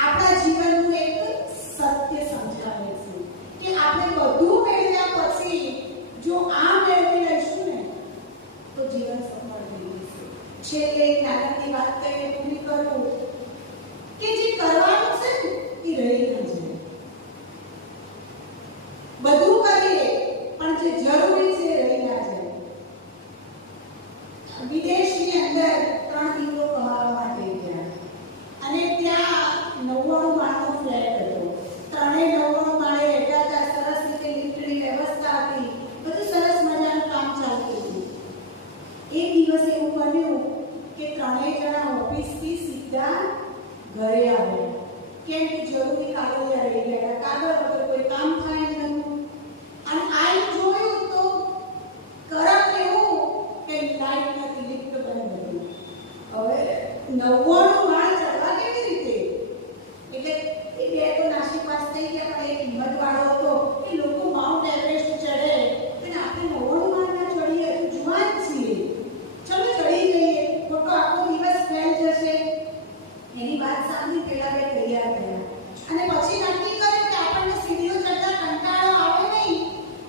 આપણા જીવનનું એક સત્ય સમજાવે છે કે આપણે બધું મેળવ્યા પછી જો આ મેળવી લઈશું ને તો જીવન સફળ થઈ જશે. છેલ્લે એક નાનકડી વાત કહીને પૂરી કરું કે જે કરવાનું છે ને એ રહી ન જાય. બધું કરીએ પણ જે જરૂરી છે રહી ના જાય. વિદેશની અંદર 3 દિવસો કમાવા માટે ગયા અને ત્યાં 99 માળનો ફ્લેટ હતો. 99 માળે રહેતા હતા. સરસ રીતે લિફ્ટની વ્યવસ્થા હતી. બધું સરસ મજાનું કામ ચાલતું હતું. એક દિવસ એવું બન્યું કે 3 જણા ઓફિસથી સીધા ઘરે આવ્યા. કેમ કે જરૂરી કાગળિયા રહી ગયા. કાગળ વગર કોઈ કામ થાય નહીં. અને આ જોયું તો કરક એવું કે લાઈટ નથી, લિફ્ટ બંધ હતી. હવે 99 માળ ચડવા કેવી રીતે? એટલે એ બે તો નાસીપાસ થઈ ગયા. પણ એક હિંમતવાળો હતો કે લોકો માઉન્ટ એવરેસ્ટ ચડે અને આપણે 99 માળ ના ચડીએ તો જુવાન છીએ, ચલો ચડી જઈએ, ખોટો આખો દિવસ ફેલ જશે. એની વાત સાંભળી પેલા બે તૈયાર થયા અને પછી નક્કી કર્યું કે આપણને સીડીઓ ચડતા કંટાળો આવે નહીં.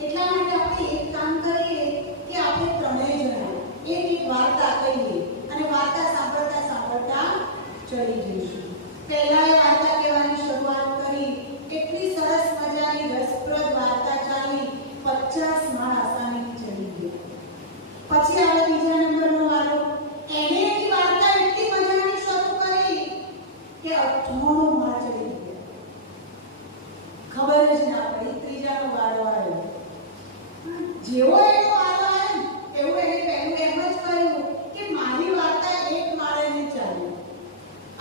એટલા માટે આપણે એક કામ કરીએ કે આપણે 3 જણા એક વાર્તા કહીએ અને વાર્તા સાંભળતા સાંભળતા ચડી જઈશું. પહેલા એ વાર્તા કહેવાની શરૂઆત કરી. એટલી સરસ મજાની રસપ્રદ વાર્તા ચાલી. 50 માળ આસાનીથી ચડી ગયા. પછી આવે બીજા નંબરનો વારો. એને એની વાર્તા એટલી મજાની શરૂ કરી કે 98 માળ ચડી ગયા. ખબર જ ના પડી. ત્રીજાનો વારો આવ્યો. જેવો એનો વારો આવ્યો એવું એને પહેલું એમ જ કહ્યું કે મારી વાર્તા 1 માળે નહીં ચાલે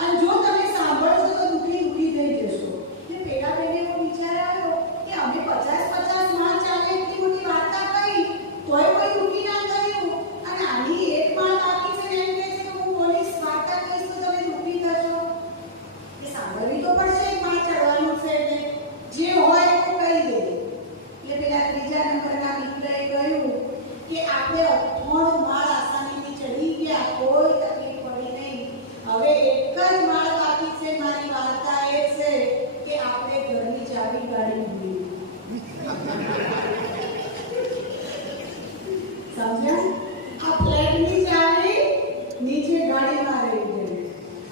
અને જો તમે સાંભળશો તો દુખી થઈ જશો. ને પેલા બેને એવો વિચાર આવ્યો કે અમે 50 માળ ચાલે એટલી મોટી વાર્તા કહી તોય કોઈ દુખી ના થયું અને આની 1 માળ બાકી છે એમ કહે છે કે હું બોલીશ વાર્તા કહીશ તો તમે દુખી થશો. એ સાંભળવી તો પડશે. 1 માળ ચડવાનું છે એટલે જે હોય એ કહી દે. એટલે પેલા ત્રીજા નંબરના મિત્રએ કહ્યું કે આપણે 98 માળ આસાનીથી ચડી ગયા, કોઈ તકલીફ પડી નહીં. હવે એક જ માળ બાકી છે. મારી વાર્તા એ છે કે આપણે ઘરની ચાવી કાઢી દીધી. સમજ્યા? આ ફ્લેટની ચાવી નીચે ગાડીમાં રહી ગઈ.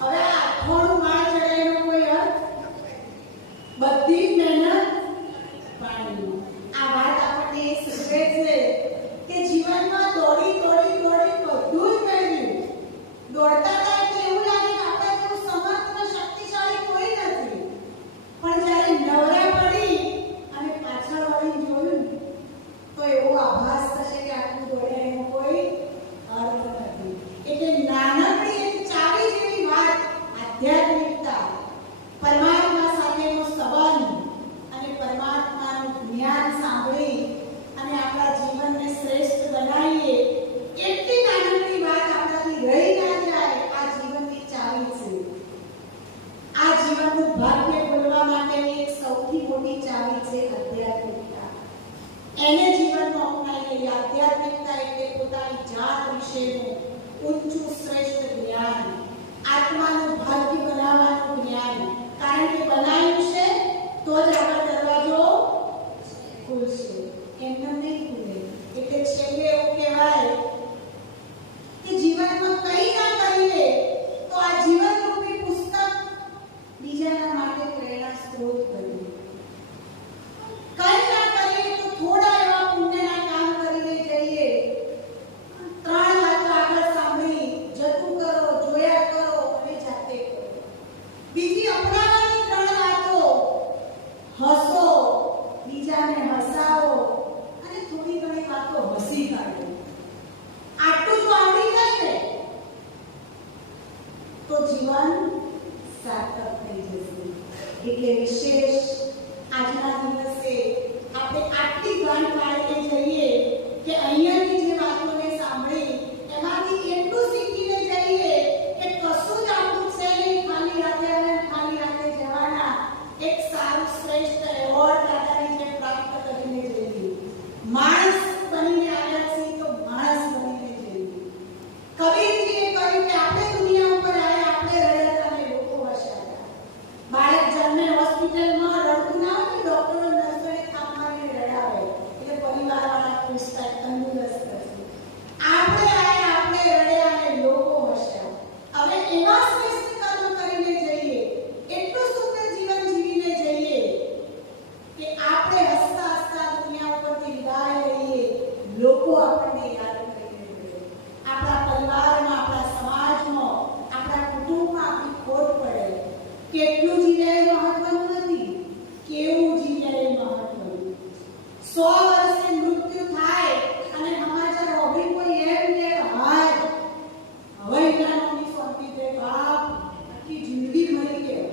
હવે આ 98 માળ ચડાયનો કોઈ અર્થ? બધી જ મહેનત પાણીમાં. આ વાત આપણને એ શીખવે છે કે જીવનમાં દોડી બધું જ મેળવ્યું. દોડતા હતા એટલે એવું લાગે કે આપણા જેવું સમર્થ અને શક્તિશાળી કોઈ નથી. પણ જ્યારે નવરા પડી અને પાછળ વળીને જોયું તો એવો આભાસ થશે કે આટલું દોડ્યા એનો કોઈ અર્થ નથી. એટલે નાનકડી એક ચાવી જેવી વાત આધ્યાત્મિકતા, પરમાત્મા સાથેનો સંબંધ અને પરમાત્માનું જ્ઞાન સાંભળી અને આપણા જીવનને શ્રેષ્ઠ બનાવીએ. એટલી નાનકડી વાત આપણાથી રહી ના જાય. આ જીવનની ચાવી છે. આ જીવનનું ભાગ્ય ખોલવા માટેની એક સૌથી મોટી ચાવી છે આધ્યાત્મિકતા. એને જીવનમાં અપનાવી લઈએ. આધ્યાત્મિકતા એટલે પોતાની જાત વિશેનું ઊંચું શ્રેષ્ઠ જ્ઞાન, આત્માનું ભાગ્ય બનાવવાનું જ્ઞાન. કારણ કે બનાવ્યું છે તો જ આગળ દરવાજો ખુલશે. એમને નહીં ખુલે. એટલે છેલ્લે એવું કહેવાય કે જીવનમાં કંઈ ના કરીએ તો આ જીવનરૂપી પુસ્તક બીજાના માટે પ્રેરણા સ્ત્રોત બને. કંઈ ના કરીએ તો થોડા એવા પુણ્યના કામ કરીને જઈએ. 3 વાતો આગળ સાંભળી જતું કરો, જોયા કરો અને જાતે કરો. બીજી અપનાવવાની 3 વાતો એટલે વિશેષ આજના દિવસે આપણે આટલી ગાંઠ વાળીને જઈએ કે અહીંયાની જે વાતોને સાંભળી એમાંથી એટલું શીખીને જઈએ કે કશું જ આપણું છે નહીં, ખાલી હાથે અને ખાલી હાથે જવાના. એક સારું શ્રેષ્ઠ એવોર્ડ દાદાની જે પ્રાપ્ત કરીને જઈએ. માણસ બનીને આવ્યા છીએ તો માણસ બનીને જઈએ. કબીરજીએ કહ્યું કે આપણે દુનિયા ઉપર આવ્યા, આપણે રડ્યા અને લોકો હસ્યા. બાળક જન્મે હોસ્પિટલમાં રડતું ના હોય, ડોક્ટરો નર્સોને થાપ મારીને રડાવે એટલે પરિવારવાળા ખુશ થાય, તંદુરસ્ત થશે. આપણે આયા, આપણે રડ્યા અને લોકો હસ્યા. હવે એવા શ્રેષ્ઠ કર્મ કરીને જઈએ, એટલું સુંદર જીવન જીવીને જઈએ કે આપણે હસતા હસતા દુનિયા ઉપરથી વિદાય લઈએ, લોકો આપણને યાદ કરીને જોઈએ. આપણા પરિવારમાં, આપણા સમાજમાં, આપણા કુટુંબમાં આપણી ખોટ પડે. કેટલું જીવે એ મહત્વનું નથી, કેવું જીવે એ મહત્વનું. 100 વર્ષે મૃત્યુ થાય અને સમાચાર હોભી કોઈ એમ કે હાય હવે એનાની સોંપી દે બાપ, આખી જિંદગી મરી ગઈ,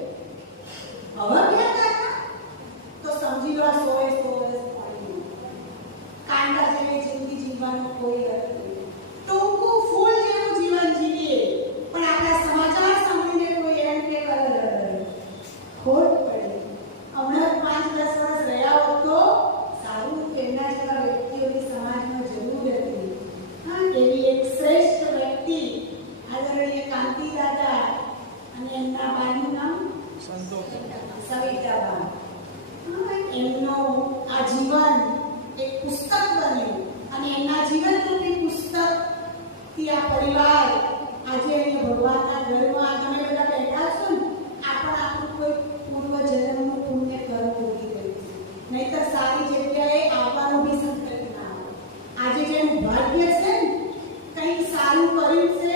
હવે ક્યાં હતા તો સમજી લો 100 વર્ષ પાડી. કાંડા જેવી જિંદગી જીવવાનો કોઈ અર્થ નહીં. ટૂંકું ફૂલ જેવું જીવન જીવીએ પણ આપણા સમાચાર સાંભળીને કોઈ એમ કે ખોટ પડે. હમણાં 5-10 વર્ષ રહ્યા હોત તો સારું, એમના જેવા વ્યક્તિઓની સમાજમાં જરૂર હતી. હા, એવી એક શ્રેષ્ઠ વ્યક્તિ આદરણીય કાંતિ દાદા અને એમના બાનું નામ સવિતાબા. એમનો આ જીવન એક પુસ્તક બન્યું અને એમના જીવનરૂપી પુસ્તકથી આ પરિવાર આજે અહીંયા ભગવાનના ઘરમાં તમે બધા બેઠા છો ને, આપણું કોઈ પૂર્વ જન્મનું પુણ્ય કર્મ ઉગી ગયું છે. નહીંતર સારી જગ્યાએ આવવાનો બી સંકલ્પ ના આવે. આજે જેનું ભાગ્ય છે ને, કંઈક સારું કર્યું છે,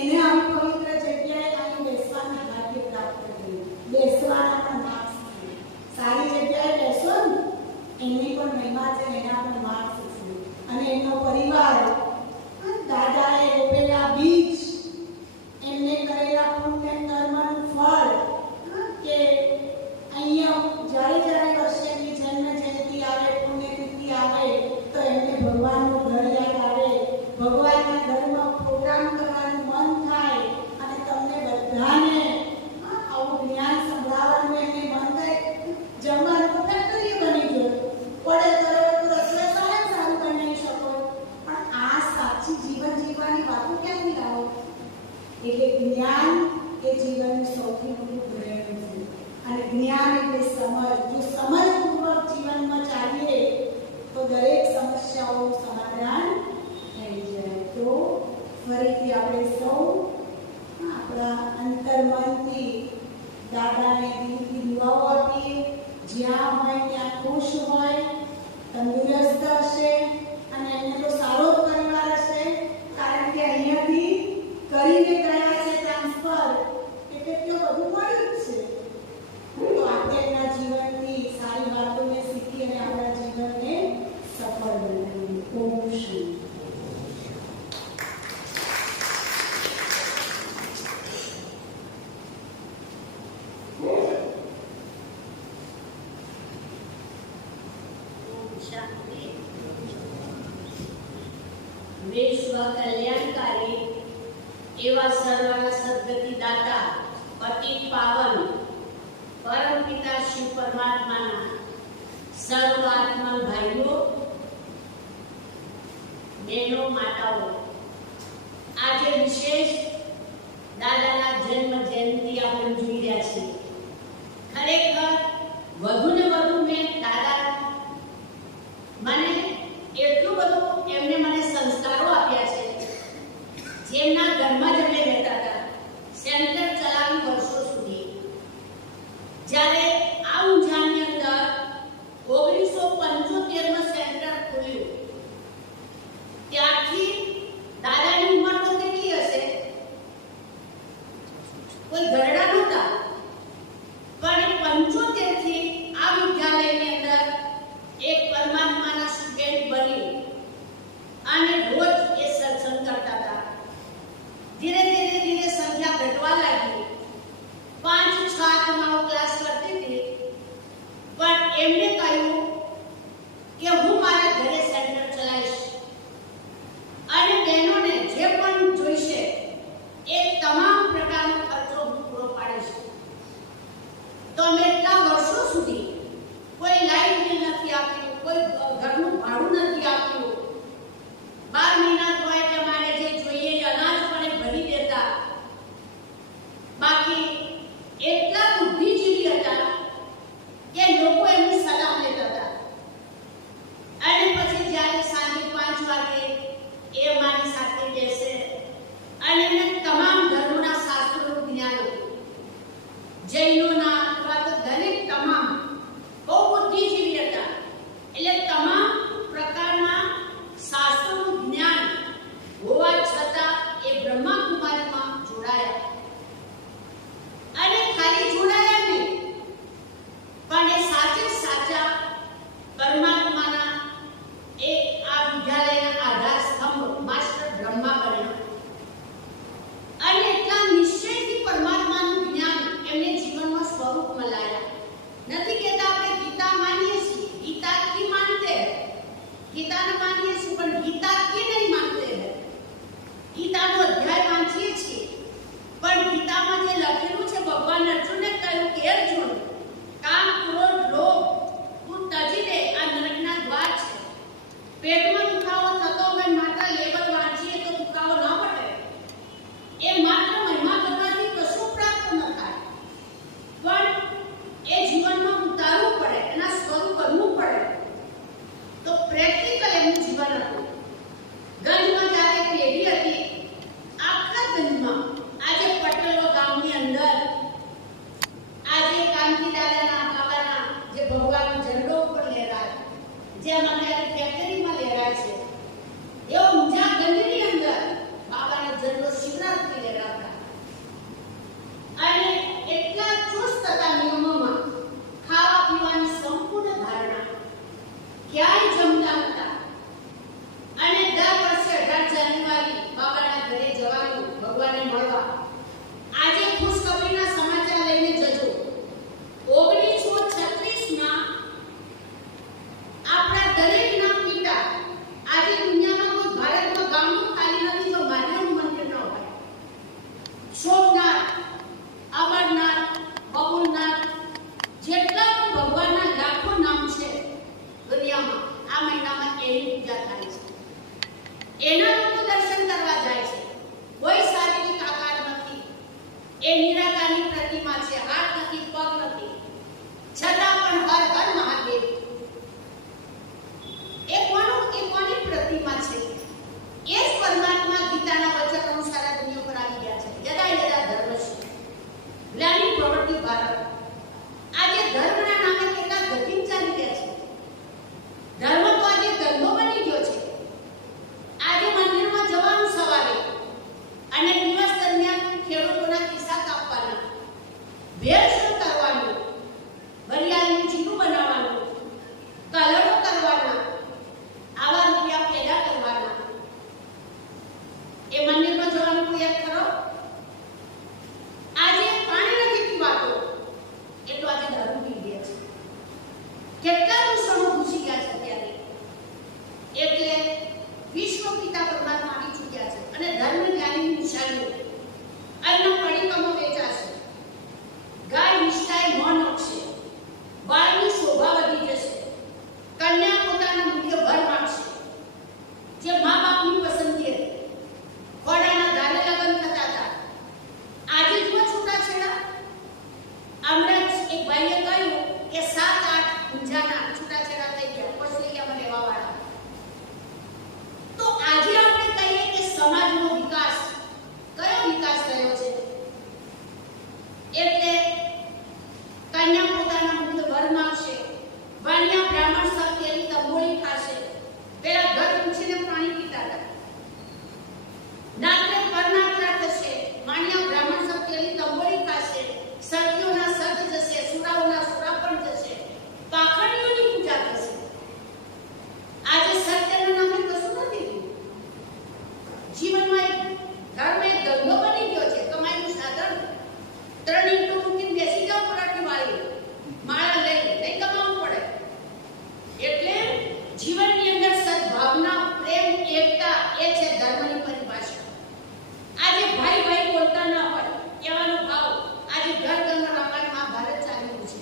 એને આવી પવિત્ર જગ્યાએ આવી બેસવાનું ભાગ્ય પ્રાપ્ત કર્યું. બેસવાના પણ માર્ક્સ છે. સારી જગ્યાએ બેસો ને એની પણ મહિમા છે, એના પણ માર્ક્સ છે. અને એમનો પરિવાર, દાદાએ રોપેલા બીજ, એમને કરેલા પુણ્ય કર્મનું ફળ, કે અહીંયા જ્યારે વર્ષે એમની જન્મ જયંતિ આવે, પુણ્યતિથિ આવે તો એમને ભગવાનનું ઘર યાદ આવે, ભગવાનના ઘરમાં પ્રોગ્રામ કરવાનું મન થાય અને તમને બધાને આવું જ્ઞાન સંભળાવવાનું એમને મન થાય. જમવાનું તો ફેક્ટરી બની ગયો, પડે તો રસોઈ સારું બનાવી શકો, પણ આ સાચી જીવન જીવવાની વાતો ક્યાંથી લાવો? એટલે જ્ઞાન એ જીવનનું સૌથી મોટું ઘરેણું છે. અને જ્ઞાન એટલે સમજ. જો સમજપૂર્વક જીવનમાં ચાલીએ તો દરેક સમસ્યાઓનું સમાધાન થઈ જાય. તો ફરીથી આપણે સૌ આપણા અંતર્મનથી દાદાને દિલથી દુઆઓ આપીએ. જ્યાં હોય ત્યાં ખુશ હોય, તંદુરસ્ત હશે અને એમને તો સારો જ પરિવાર હશે, કારણ કે અહીંયાથી કરીને ગયા છે ટ્રાન્સફર, એટલે એટલું બધું મળ્યું જ છે. તો આપણે એમના જીવનથી સારી વાતોને શીખી અને આપણા જીવનને સફળ બનાવીએ. ઓમ શાંતિ. વિશ્વ કલ્યાણકારી એવા સર્વના સદગતિ દાતા, પતિ પાવન પરમ પિતા શિવ પરમાત્માના સર્વ આત્મા ભાઈઓ, બહેનો, માતાઓ, આજે વિશેષ દાદાના જન્મ જયંતિ આપણે જોઈ રહ્યા છીએ. ખરેખર વધુ ને વધુ મેં દાદા મને એટલું બધું એમને મને સંસ્કારો આપ્યા છે. જેમના ઘરમાં જ અમે રહેતા હતા, સેન્ટર ચલાવી વર્ષો સુધી. જ્યારે આ ઊંઝાની અંદર 1975માં સેન્ટર ખોલ્યું, ત્યારથી દાદાની ઉંમર તો કેટલી હશે? કોઈ ઘરડા નહોતા, પણ 75 થી આ વિદ્યાલયની અંદર એક પરમાત્માના સ્ટુડન્ટ બની અને રોજ એ સત્સંગ કરતા હતા. ધીરે ધીરે સંખ્યા ઘટવા લાગી. 5, 7, 9 ક્લાસ કરતી હતી ઊંઝામાં જ્યારે ફેક્ટરીમાં લેરાય છે એવો ઊંઝા ગંજની અંદર બાબાના જન્મ શિવરાત્રી લેરાતા અને એટલા ચુસ્ત હતા નિયમોમાં ખાવા પીવાની સંપૂર્ણ ધારણા ક્યાંય જમતા નતા અને દર વર્ષે 18 જાન્યુઆરી બાબાના ઘરે જવાનું ભગવાનને મળવા આજે ખુશખબરીના સમાચાર લઈને જજો 1936 આપણા દરેકના પિતા આજે દુનિયામાં કોઈ ભારતમાં ગામનું ખાલી નથી જો મહાદેવનું મંદિર ન હોય સોમનાથ અમરનાથ બબુલનાથ જેટલા પણ ભગવાનના લાખો નામ છે દુનિયામાં આ મહિનામાં એની પૂજા થાય છે એના લોકો દર્શન કરવા જાય છે કોઈ શારીરિક આકાર નથી એ નિરાકારની પ્રતિમા છે હાથ નથી પગ નથી છતાં પણ હર હર મહાદેવ એ કોની પ્રતિમા છે એ જ પરમાત્મા ગીતાના વચન અનુસાર આ દુનિયા પર આવી ગયા છે યદા યદા ધર્મસ્ય ગ્લાનિ પ્રવૃત્તિ ભારત આજે ધર્મના નામે કેટલા ગતિમ ચાલી રહ્યા છે ધર્મ તો આજે ધંધો બની ગયો છે આજે મંદિરમાં જવાનું સવારે અને દિવસ દરમિયાન ખેડૂતોના ખિસ્સા કાપવાના ભેળસેળ કરવાનું વરિયાળીનું ચીલું બનાવવાનું કલરો કરવાના આવા રૂપિયા પેદા કરવાના એ મંદિરમાં જવાનું કોઈ યાદ કરો આજે પાણી નથી પીવાતો એટલું આજે દારૂ પી ગયા છે કેટલા દૂષણો ઘૂસી ગયા છે અત્યારે એટલે વિશ્વ પિતા પરમાત્મા આવી ચૂક્યા છે અને ધર્મ જ્ઞાનની નિશાનીઓ અન્ન પડીકમો વેચાશે ગાય નિષ્ઠાએ મોં નોખશે બાળની શોભા વધી જશે કન્યા પોતાના મુખ્ય ભર માંગશે જે મા બાપની પસંદગી હતી ઘોડાના દારે લગ્ન થતા હતા આજે જુઓ છૂટાછેડા હમણાં જ એક ભાઈએ કહ્યું કે 7-8 ઊંઝાના છૂટાછેડા થઈ ગયા ઓસ્ટ્રેલિયામાં રહેવાવાળા તો આજે આપણે કહીએ કે સમાજનો વિકાસ કયો વિકાસ થયો છે એટલે કન્યા પોતાના મુખ્ય ભર માંગશે વાણિયા બ્રાહ્મણ સત્યની તંબોળી ખાશે પેલા ઘર પૂછીને પાણી પીતા હતા નાત્રે પરનાત્રા થશે વાણિયા બ્રાહ્મણ સત્યની તંબોળી ખાશે સત્યોના સત જશે સુરાઓના સુરા પણ જશે પાખંડીઓની પૂજા થશે આજે સત્યના નામે કશું નથી જીવનમાં ધર્મ એક ધંધો બની ગયો છે કમાઈનું સાધન 3 ઈંટો મૂકીને બેસી જાવ પરાઠી વાળી માળા લઈ નહીં કમાવું પડે એટલે જીવનની અંદર સદભાવના પ્રેમ એકતા એ છે ધર્મની પરિભાષા આજે ભાઈ ભાઈ બોલતા ન હોય કહેવાનો ભાવ આજે ઘર ઘરમાં રામાયણ મહાભારત ચાલી રહ્યું છે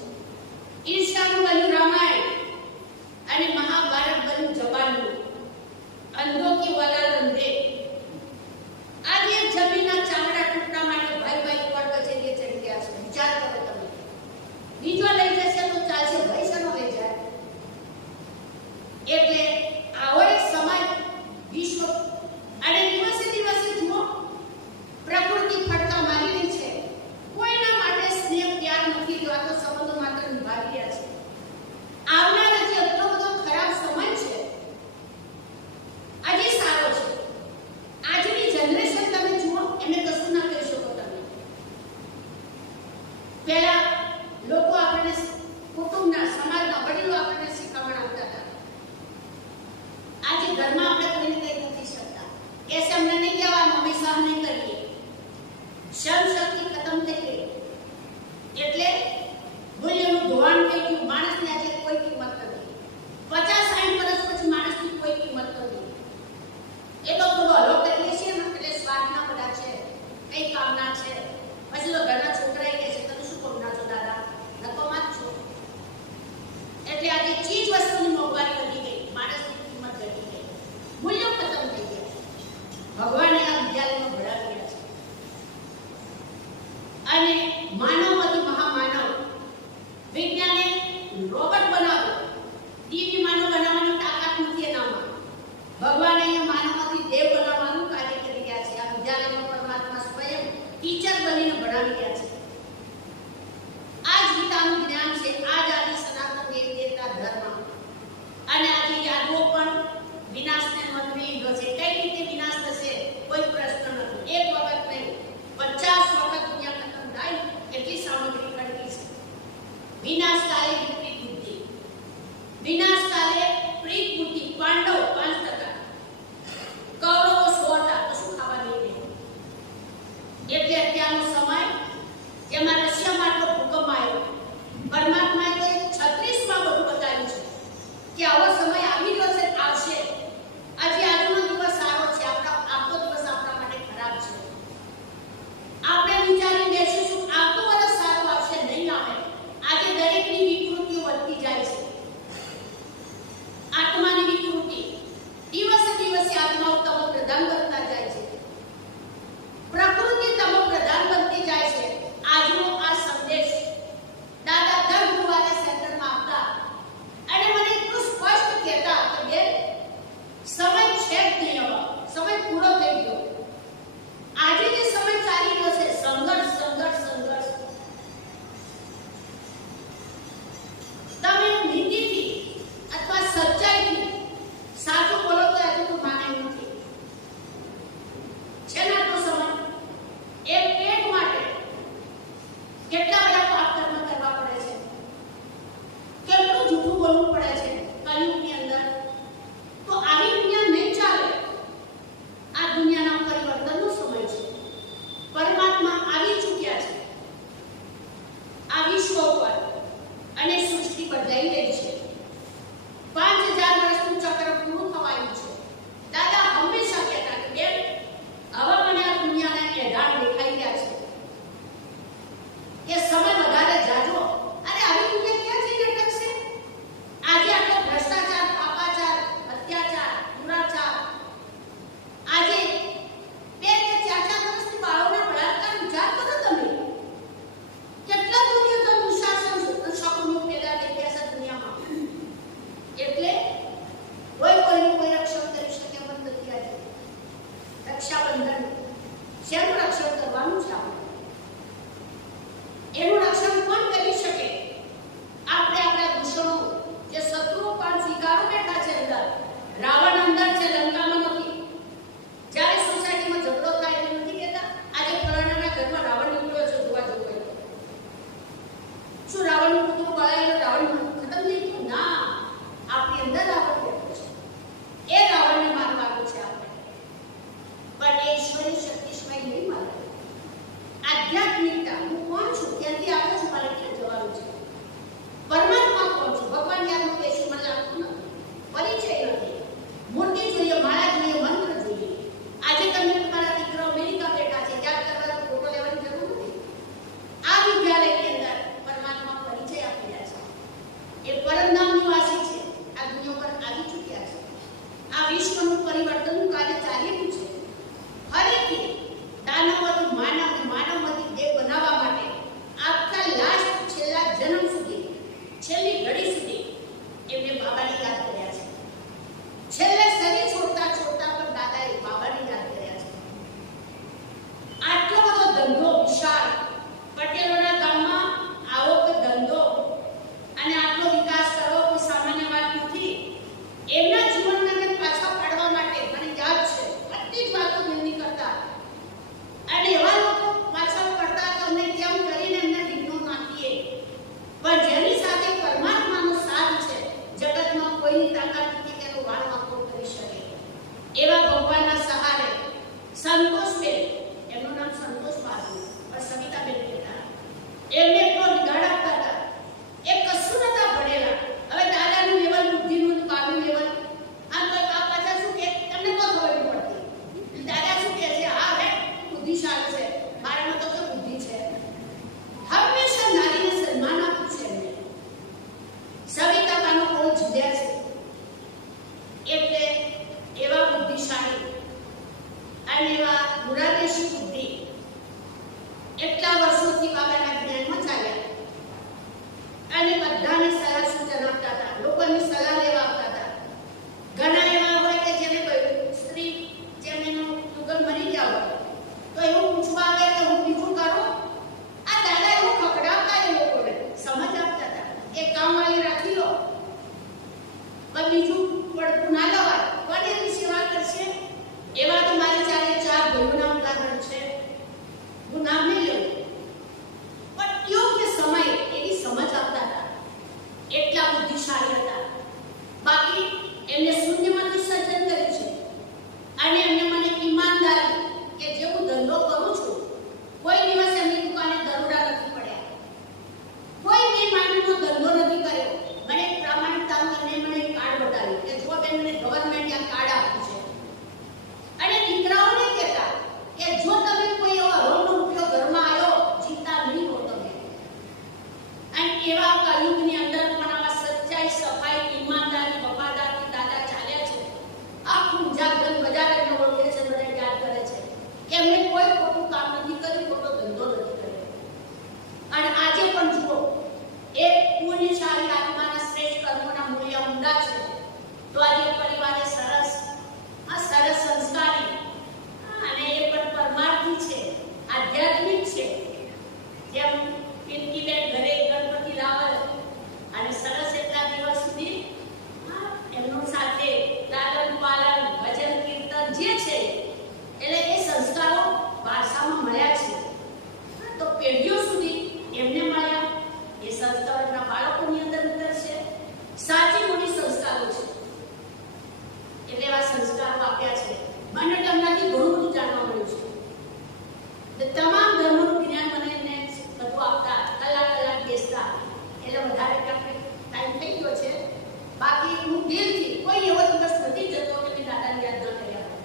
ઈર્ષાનું બન્યું રામાયણ અને મહાભારત બન્યું જબાનનું અંધો કે વાલા રંધે આજે જમીનના ચામડા ટુકડા માટે ભાઈ ભાઈ ઉપર કચેરીએ ચડી ગયા છે વિચાર કરો તમે બીજો લઈ જશે તો ચાલશે ભાઈ શેનો લઈ જાય એટલે આવો એક સમય વિશ્વ અને દિવસે દિવસે જુઓ પ્રકૃતિ ફટકા મારી રહી છે કોઈના માટે સ્નેહ પ્યાર નથી રહ્યો આ તો સંબંધો માત્ર નિભાવી રહ્યા છે આવનાર જે એટલો બધો ખરાબ સમય છે આજે સારો છે આજની જનરેશન તમે જુઓ એને કશું ના કહી શકો તમે પહેલા લોકો આપણને કુટુંબના સમાજના વડીલો આપણને શીખવણ આપતા હતા આજે ઘરમાં આપણે કોઈને કંઈ નથી શકતા કે અમને નહીં કહેવાનું અમે સહન નહીં કરીએ સહન શક્તિ ખતમ થઈ ગઈ એટલે મૂલ્યનું ધોવાણ થઈ ગયું માણસને આજે કોઈ કિંમત નથી 50-60 વર્ષ પછી માણસની કોઈ કિંમત નથી એ તો થોડો હલો કરીએ છીએ ને એટલે સ્વાર્થના બધા છે કઈ કામના છે પછી તો ઘરના છોકરા કહે છે તમે શું કામના છો દાદા નકોમાં જ છો એટલે આજે ચીજ વસ્તુની મોંઘવારી વધી ગઈ માણસની કિંમત ઘટી ગઈ મૂલ્યો ખતમ થઈ ગયા ભગવાને આ વિદ્યાલયમાં ભણાવ્યા છે અને માનવમાંથી મહામાનવ વિજ્ઞાને રોબોટ બનાવ્યો ટીવી માનવ બનાવવાની તાકાત નથી એનામાં ભગવાન અહીંયા માનવમાંથી દેવ બનાવવાનું કાર્ય કરી રહ્યા છે આ વિદ્યાલયમાં પરમાત્મા સ્વયં ટીચર બનીને ભણાવી રહ્યા છે એટલે અત્યારનો સમય જેમાં રશિયામાં આટલો ભૂકંપ આવ્યો, પરમાત્માએ તો 36માં બધું બતાવ્યું છે કે આવો સમય આવી રહ્યો છે, આવશે. આજે આજનો દિવસ સારો છે, આપણો દિવસ આપણા માટે ખરાબ છે. આપણે વિચારી બેસીશું આવતો વર્ષ સારું આવશે, નહીં આવે. આજે દરેકની વિકૃતિઓ વધતી જાય છે. આત્માની વિકૃતિ દિવસે દિવસે આત્માઓ તમો પ્રદાન કરતા જાય છે. પ્રકૃતિ તમો પ્રદાન બનતી જાય છે. આજનો આ સંદેશ દાદા દર ગુરુવારે સેન્ટરમાં આવતા અને મને એટલું સ્પષ્ટ કહેતા કે બેન સમય છે જ નહીં, હવે સમય પૂરો થઈ ગયો. આજે જે સમય ચાલી રહ્યો છે સંઘર્ષ સંઘર્ષ સંઘર્ષ. તમે નીતિથી અથવા સચ્ચાઈથી સાચું બોલો તો હજુ તો માને નથી. છે ને આટલો સમય એક પેટ માટે કેટલા બધા પાપ કર્મ કરવા પડે છે, કેટલું જૂઠું બોલવું પડે છે કલયુગની અંદર. તો આવી દુનિયા નહીં ચાલે. આ દુનિયાના પરિવર્તનનો સમય છે. પરમાત્મા આવી ચૂક્યા છે આ વિશ્વ ઉપર અને સૃષ્ટિ બદલાઈ રહી છે. 5000 વર્ષનું ચક્ર પૂરું થવાનું છે. દાદા હંમેશા કહેતા કે બેન હવે મને આ દુનિયાના એધાર દેખાઈ રહ્યા છે કે સમય વધારે જાજો. અરે આવી દુનિયા ક્યાં જઈને અટકશે? આજે આટલો ભ્રષ્ટાચાર, પાપાચાર, અત્યાચાર, દુરાચાર, આજે 2 કે 4 વર્ષથી બાળકોના બળાત્કાર વિચાર કરો તમે. કેટલા દુનિયા દુશાસન શક્તિઓ પેદા થઈ ગયા છે દુનિયામાં. એટલે કોઈનું કોઈ રક્ષણ કરી શકે એમ નથી. આજે રક્ષાબંધન શેનું રક્ષણ કરવાનું છે આપણે? એનું રક્ષણ કોણ કરી શકે? આપણે આપણા દુશ્મનો જે શત્રુઓ પણ સ્વીકારો બેઠા છે અંદર. રાવણ અંદર છે, લંકામાં નથી. જ્યારે સોસાયટીમાં ઝઘડો થાય એવું નથી કહેતા આજે ફલાણાના ઘરમાં રાવણ નીકળ્યો છે, જોવા જવું હોય. શું રાવણનું કુટુંબ બળાયેલું રાવણ ખતમ થઈ ગયું? ના, આપણી અંદર રાવણ બેઠો છે. એ રાવણને મારવાનું છે આપણે. પણ એ ઈશ્વરની શક્તિ સિવાય નહીં મારે. આધ્યાત્મિકતા હું કોણ છું, ક્યાંથી આવ્યો છું, મારે ક્યાં જવાનું છે, પરમાત્મા કોણ છું, ભગવાન યાદમાં બેસી મને લાગતું નથી. પરિચય નથી. મૂર્તિ જોઈએ, માળા જોઈએ, મંત્ર જોઈએ. આજે તમે તમારા દીકરો અમેરિકા બેઠા છે, યાદ કરવાનો ફોટો લેવાની જરૂર નથી. આ વિદ્યાલયની અંદર પરમાત્મા પરિચય આપી રહ્યા છે. એ પરમધામ નિવાસી છે. આ દુનિયા પર આવી ચૂક્યા છે. આ વિશ્વનું પરિવર્તનનું કાર્ય ચાલી રહ્યું છે. ફરીથી દાનવથી માનવ, માનવમાંથી દેવ બનાવવા માટે આખા લાસ્ટ છેલ્લા જન્મ સુધી, છેલ્લી ઘડી સુધી એમને બાબાને યાદ કર્યા છે. છેલ્લે શરીર છોડતા છોડતા પણ દાદાએ બાબાને યાદ કર્યા છે. આટલો બધો ધંધો વિશાળ પટેલોના ગામમાં આવો કે ધંધો અને આટલો વિકાસ કરવો કોઈ સામાન્ય વાત નથી. એમના જીવનને પાછા પાડવા માટે મને યાદ છે બધી જ વાતો નિર્ણય કરતા અને એવા લોકો પાછા પડતા કે અમને કેમ કરીને એમને વિઘ્નો નાખીએ. પણ જેની સાથે પરમાત્માનો સાથ છે, જગતમાં કોઈની તાકાત નથી કે એનો વાળ વાંકો કરી શકે. એવા ભગવાનના સહારે સંતોષબેન, એમનું નામ સંતોષ બાબુ પણ સવિતાબેન કહેતા, તમામ ધર્મોનું જ્ઞાન મને એમને બધું આપતા, કલાક બેસતા. એટલે વધારે ટાઈમ થઈ ગયો છે. બાકી હું દિલથી કોઈ એવો દિવસ નથી જતો કે મેં દાદાને યાદ ન કર્યા હોય.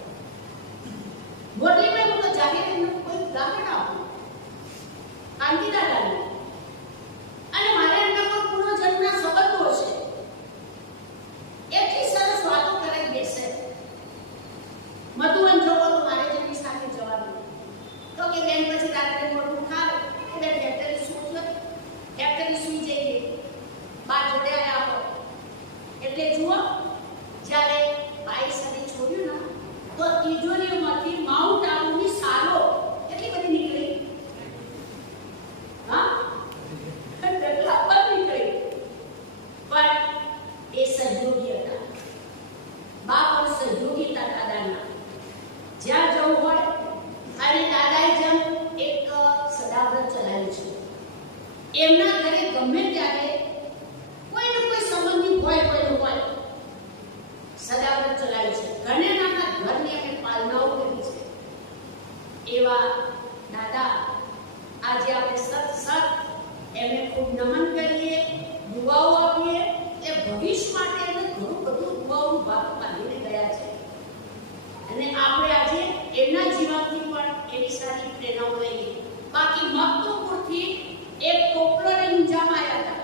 મોરલીમાં હું તો જાહેર કોઈ ઉદાહરણ આપું કાંતિ દાદાને, અને મારે એમના પર પૂર્વજન્મના સંબંધો છે. એટલી સરસ વાતો કરાઈ બેસે. મધુવન જવો તો મારે જેમની સાથે જવાનું. તો કે બેન પછી રાત્રે મોડું ખાવ એટલે ફેક્ટરી સુઈ જઈએ. બાર જોડે આવ્યા હોય એટલે જુઓ, જ્યારે 22 સદી છોડ્યું ને તો તિજોરીઓમાંથી માઉન્ટ આબુની સાલો કેટલી બધી નીકળી. હા, કેટલા પર નીકળી. પણ એ સહયોગી હતા. બા પણ સહયોગી હતા દાદાના. જ્યાં જવું હોય, અને દાદાએ જેમ એક સદાવ્રત ચલાવ્યું છે. એમના ઘરે ગમે ત્યારે કોઈ ને કોઈ સંબંધી હોય સદાવ્રત ચલાવ્યું છે. ઘણા ઘરની અમે પાલનાઓ કરી છે. એવા દાદા આજે આપણે સત એમને ખૂબ નમન કરીએ, દુઆઓ આપીએ. એ ભવિષ્ય માટે એને ઘણું બધું દુઆઓનું ભાગ બાંધીને ગયા છે. અને આપણે આજે એમના જીવનથી પણ એવી સારી પ્રેરણાઓ લઈએ. બાકી મક્તુપુરથી એક પોપલર ઊંઝામાં આવ્યા હતા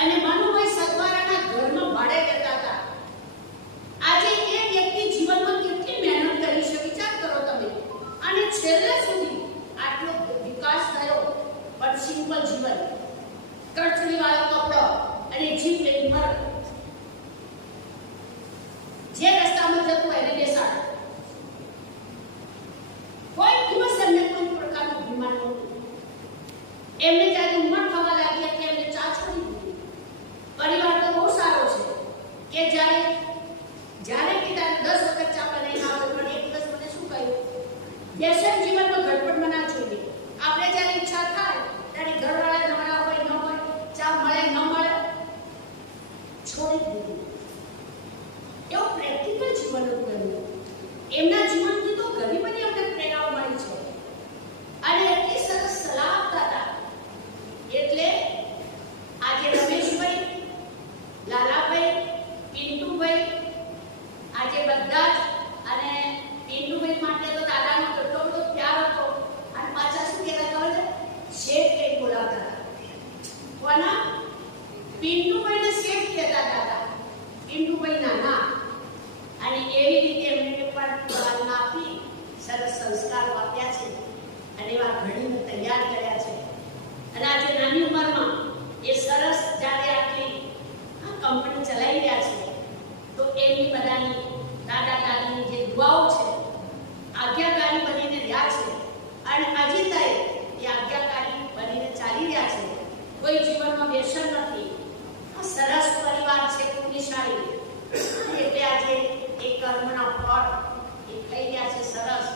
અને મનુભાઈ સતવારાના ઘરમાં ભાડે રહેતા હતા. આજે એ વ્યક્તિ જીવનમાં કેટલી મહેનત કરી છે વિચાર કરો તમે. અને છેલ્લે સુધી આટલો વિકાસ થયો, પણ સિમ્પલ જીવન, કચડી વાળો કપડો અને જીપ લઈને મર. જે રસ્તામાં જતું એને બેસાડ. કોઈ દિવસ એમને કોઈ પ્રકારનું અભિમાન નહોતું. એમને જ્યારે ઉંમર થવા લાગી એટલે એમને ચા છોડી દીધી. પરિવાર તો બહુ સારો છે કે જ્યારે પિતા 10 વખત ચા બનાવીને આવે, પણ એક દિવસ મને શું કહ્યું, વ્યસન જીવનમાં ગડબડ ના જોઈએ. આપણે જ્યારે ઈચ્છા થાય ત્યારે ઘરવાળા નવરા હોય ન હોય, ચા મળે ન મળે, છોડી દીધું. એવું પ્રેક્ટિકલ જીવન હતું એમનું. એમના જીવનથી તો ઘણી બધી અમને પ્રેરણાઓ મળી છે. અને એટલી સરસ સલાહ આપતા હતા. એટલે આજે રમેશભાઈ, લાલાભાઈ, પિન્ટુભાઈ, આજે બધા જ, અને પિન્ટુભાઈ માટે તો દાદાનો કેટલો બધો પ્યાર હતો. અને પાછા શું કહેતા ખબર છે, શેઠ કઈ બોલાવતા હતા. કોના? પિન્ટુભાઈને શેઠ કહેતા દાદા. પિન્ટુભાઈ નાના. અને એવી રીતે એમને પણ પ્રેરણા આપી, સરસ સંસ્કારો આપ્યા છે અને એવા ઘડીને તૈયાર કર્યા છે. અને આજે નાની ઉંમરમાં એ સરસ જ્યારે આટલી કંપની ચલાવી રહ્યા છે, તો એમની બધાની દાદા દાદીની જે દુઆઓ છે, આજ્ઞાકારી બનીને રહ્યા છે. અને અજીતાએ એ આજ્ઞાકારી બનીને ચાલી રહ્યા છે. કોઈ જીવનમાં વ્યસન નથી. સરસ પરિવાર છે, પુણ્યશાળી. એટલે આજે એ કર્મના ફળ એ થઈ રહ્યા છે સરસ.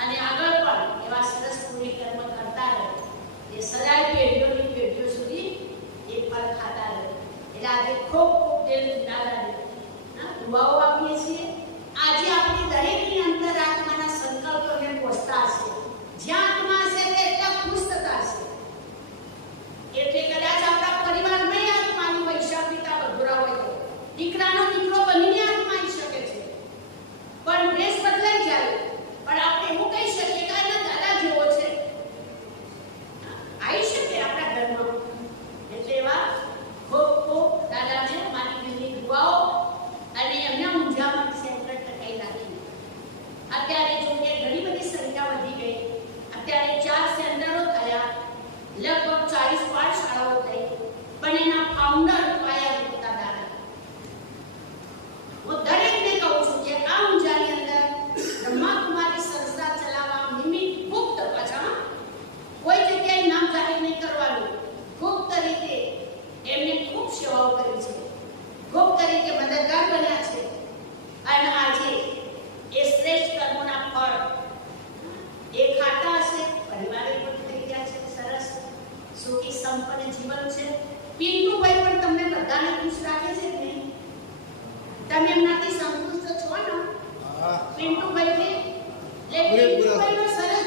અને આગળ પણ એવા સરસ પુણ્ય કર્મ કરતા રહે. એ સદાય પેઢીઓની પેઢીઓ સુધી એ ફળ ખાતા રહે. એટલે આજે ખૂબ ખૂબ દિલથી દાદાને દુઆઓ આપીએ છીએ. આજે આપણી દરેકની અંતર આત્માના સંકલ્પોને પહોંચતા હશે. જ્યાં આત્મા હશે એટલા ખુશ થતા હશે. એટલે કદાચ આપણા પરિવારમાં આત્માની વૈશાખ પિતા બધુરા હોય તો દીકરાનો દીકરો બનીને આત્મા આવી શકે છે. પણ ડ્રેસ બદલાઈ જાય, પણ આપણે એવું કહી શકીએ કે એના દાદા જેવો છે, આવી શકે આપણા ઘરમાં. એટલે એવા ખૂબ ખૂબ દાદાને મારી દિલની દુઆઓ અને એમના ઊંઝામાં સેન્ટર ટકાઈ રાખી. અત્યારે જો કે ઘણી બધી સંખ્યા વધી ગઈ. અત્યારે 4 સેન્ટરો થયા, લગભગ 40 પાઠશાળાઓ થઈ. પણ એના ફાઉન્ડર પાયા હતા દાદા. હું દરેકને કહું છું કે આ ઊંઝાની અંદર બ્રહ્માકુમારી સંસ્થા ચલાવવા નિમિત્ત ગુપ્ત, પાછા કોઈ જગ્યાએ નામ જાહેર નહીં કરવાનું, ગુપ્ત રીતે એમને ખૂબ સેવાઓ કરી છે. ગુપ્ત રીતે મદદગાર બન્યા છે. અને આજે એ શ્રેષ્ઠ કર્મોના ફળ એ ખાતા હશે. પરિવારે પણ થઈ ગયા છે સરસ, સુખી સંપન્ન જીવન છે. પિન્ટુભાઈ પણ તમને બધાને ખુશ રાખે છે કે નહીં? તમે એમનાથી સંતુષ્ટ છો ને? પિન્ટુભાઈ પિન્ટુભાઈનો સરસ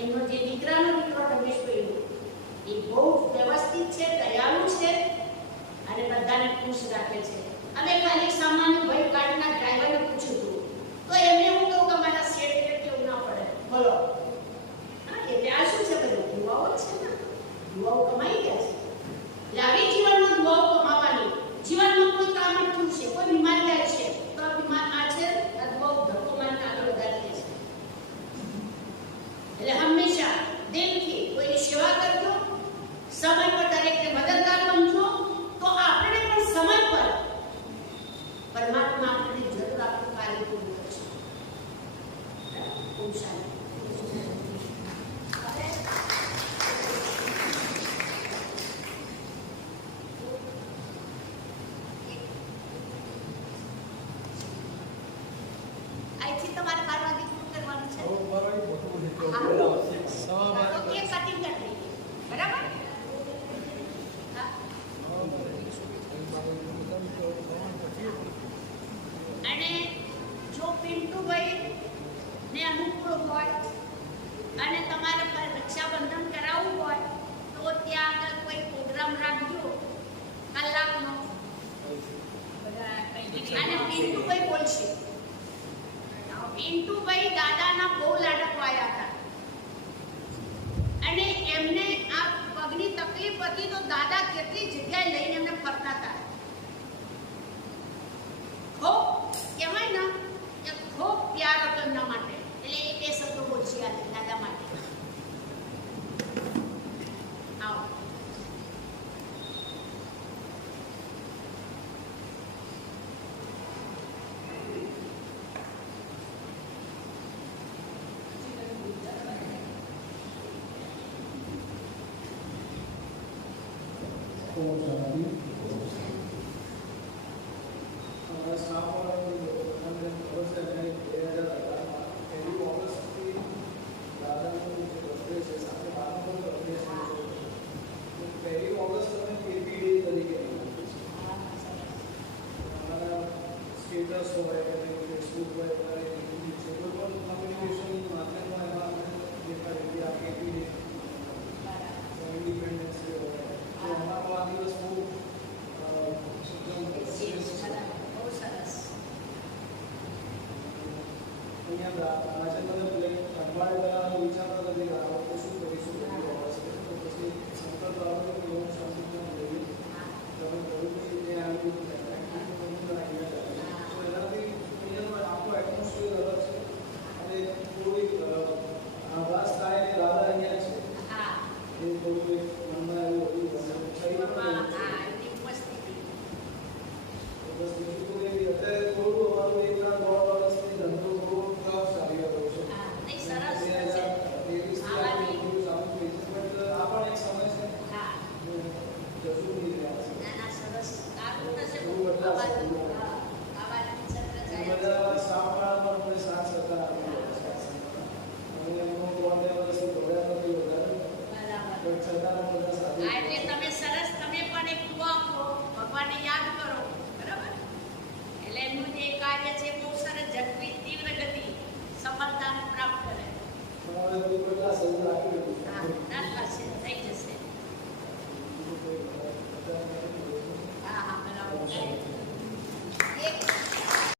એમનો જે દીકરો રમેશભાઈ એ બહુ વ્યવસ્થિત છે, દયાળુ છે અને બધાને ખુશ રાખે છે. અમે ખાલી સામાન્ય ભાઈ ગાડીના ડ્રાઈવરને પૂછ્યું હતું તો એમને હું કહું કે મારા શેઠ એટલે કેવું ના પડે બોલો. હા, એટલે આ શું છે બધું દુઆઓ જ છે ને, દુઆઓ કમાઈ ગયા છે. એટલે આવી જીવનમાં દુઆઓ કમાવાની. જીવનમાં કોઈ કામ અટક્યું છે, કોઈ બીમારી આવી છે તો આ બીમાર આ છે આ દુઆઓ ધક્કો મારીને આગળ વધારી દે છે. એટલે હંમેશા દિલથી કોઈની સેવા કરજો, સમય પર દરેકને મદદગાર બનજો તો આપણે પણ સમય પર પરમાત્મા આપણને જરૂર આપણું કાર્ય પૂરું કરશે. ખૂબ સારું. અહીંથી તમારે 12 વાગે પૂરું કરવાનું છે. તો કેક કટિંગ કરી દઈએ. બરાબર? અને જો પિન્ટુભાઈ ને અનુકૂળ હોય અને તમારે રક્ષાબંધન કરાવવું હોય તો ત્યાં આગળ કોઈ પ્રોગ્રામ રાખજો કલાકનો. અને પિન્ટુભાઈ બોલશે. પિન્ટુભાઈ દાદાના બહુ લાડકો આવ્યા હતા અને એમને આ પગની તકલીફ હતી તો દાદા કેટલી જગ્યાએ લઈને એમને ફરતા હતા. ખૂબ કહેવાય ને કે ખૂબ પ્યાર હતો એમના માટે. એટલે એ બે શબ્દો બોલશે આજે દાદા માટે. આવો. સ્ટેટસ હોય કે ફેસબુક હોય કમ્યુનિકેશન માધ્યમમાં એમાં દેખાડી આ કેપી ઇન્ડિપેન્ડન્સ ડે હોય તો અમારો આ દિવસ બહુ અહીંયા આજે મને અખબાર કરવાનો વિચાર હતો કે આ વખતે શું કરીશું તો પછી સંકલ્પ આવ્યો કે હું સંસ્કૃતમાં બોલી તમે કહ્યું કે ત્યાં આવ્યું આપણો એટમોસ્ફિયર અલગ છે અને થોડીક આભાસ થાય કે દાદા અહીંયા છે. એ થોડું એક મનમાં એવું હતું બસ બીજું તો અત્યારે થોડું અમારું 1-2 વર્ષથી ધંધો થોડો ટફ ચાલી રહ્યો છે. આ પણ એક સમય છે જશું નહીં રહ્યા છે. બધા સાફવાળામાં અમને સાથ સહકાર આપી અને એમનો 3 વર્ષથી દોડ્યા નથી વધારે પણ છતાં બધા સાથે. એટલે તમે સરસ, તમે પણ એક દુઆ આપો, ભગવાનને યાદ કરો. બરાબર? એટલે એમનું જે કાર્ય છે બહુ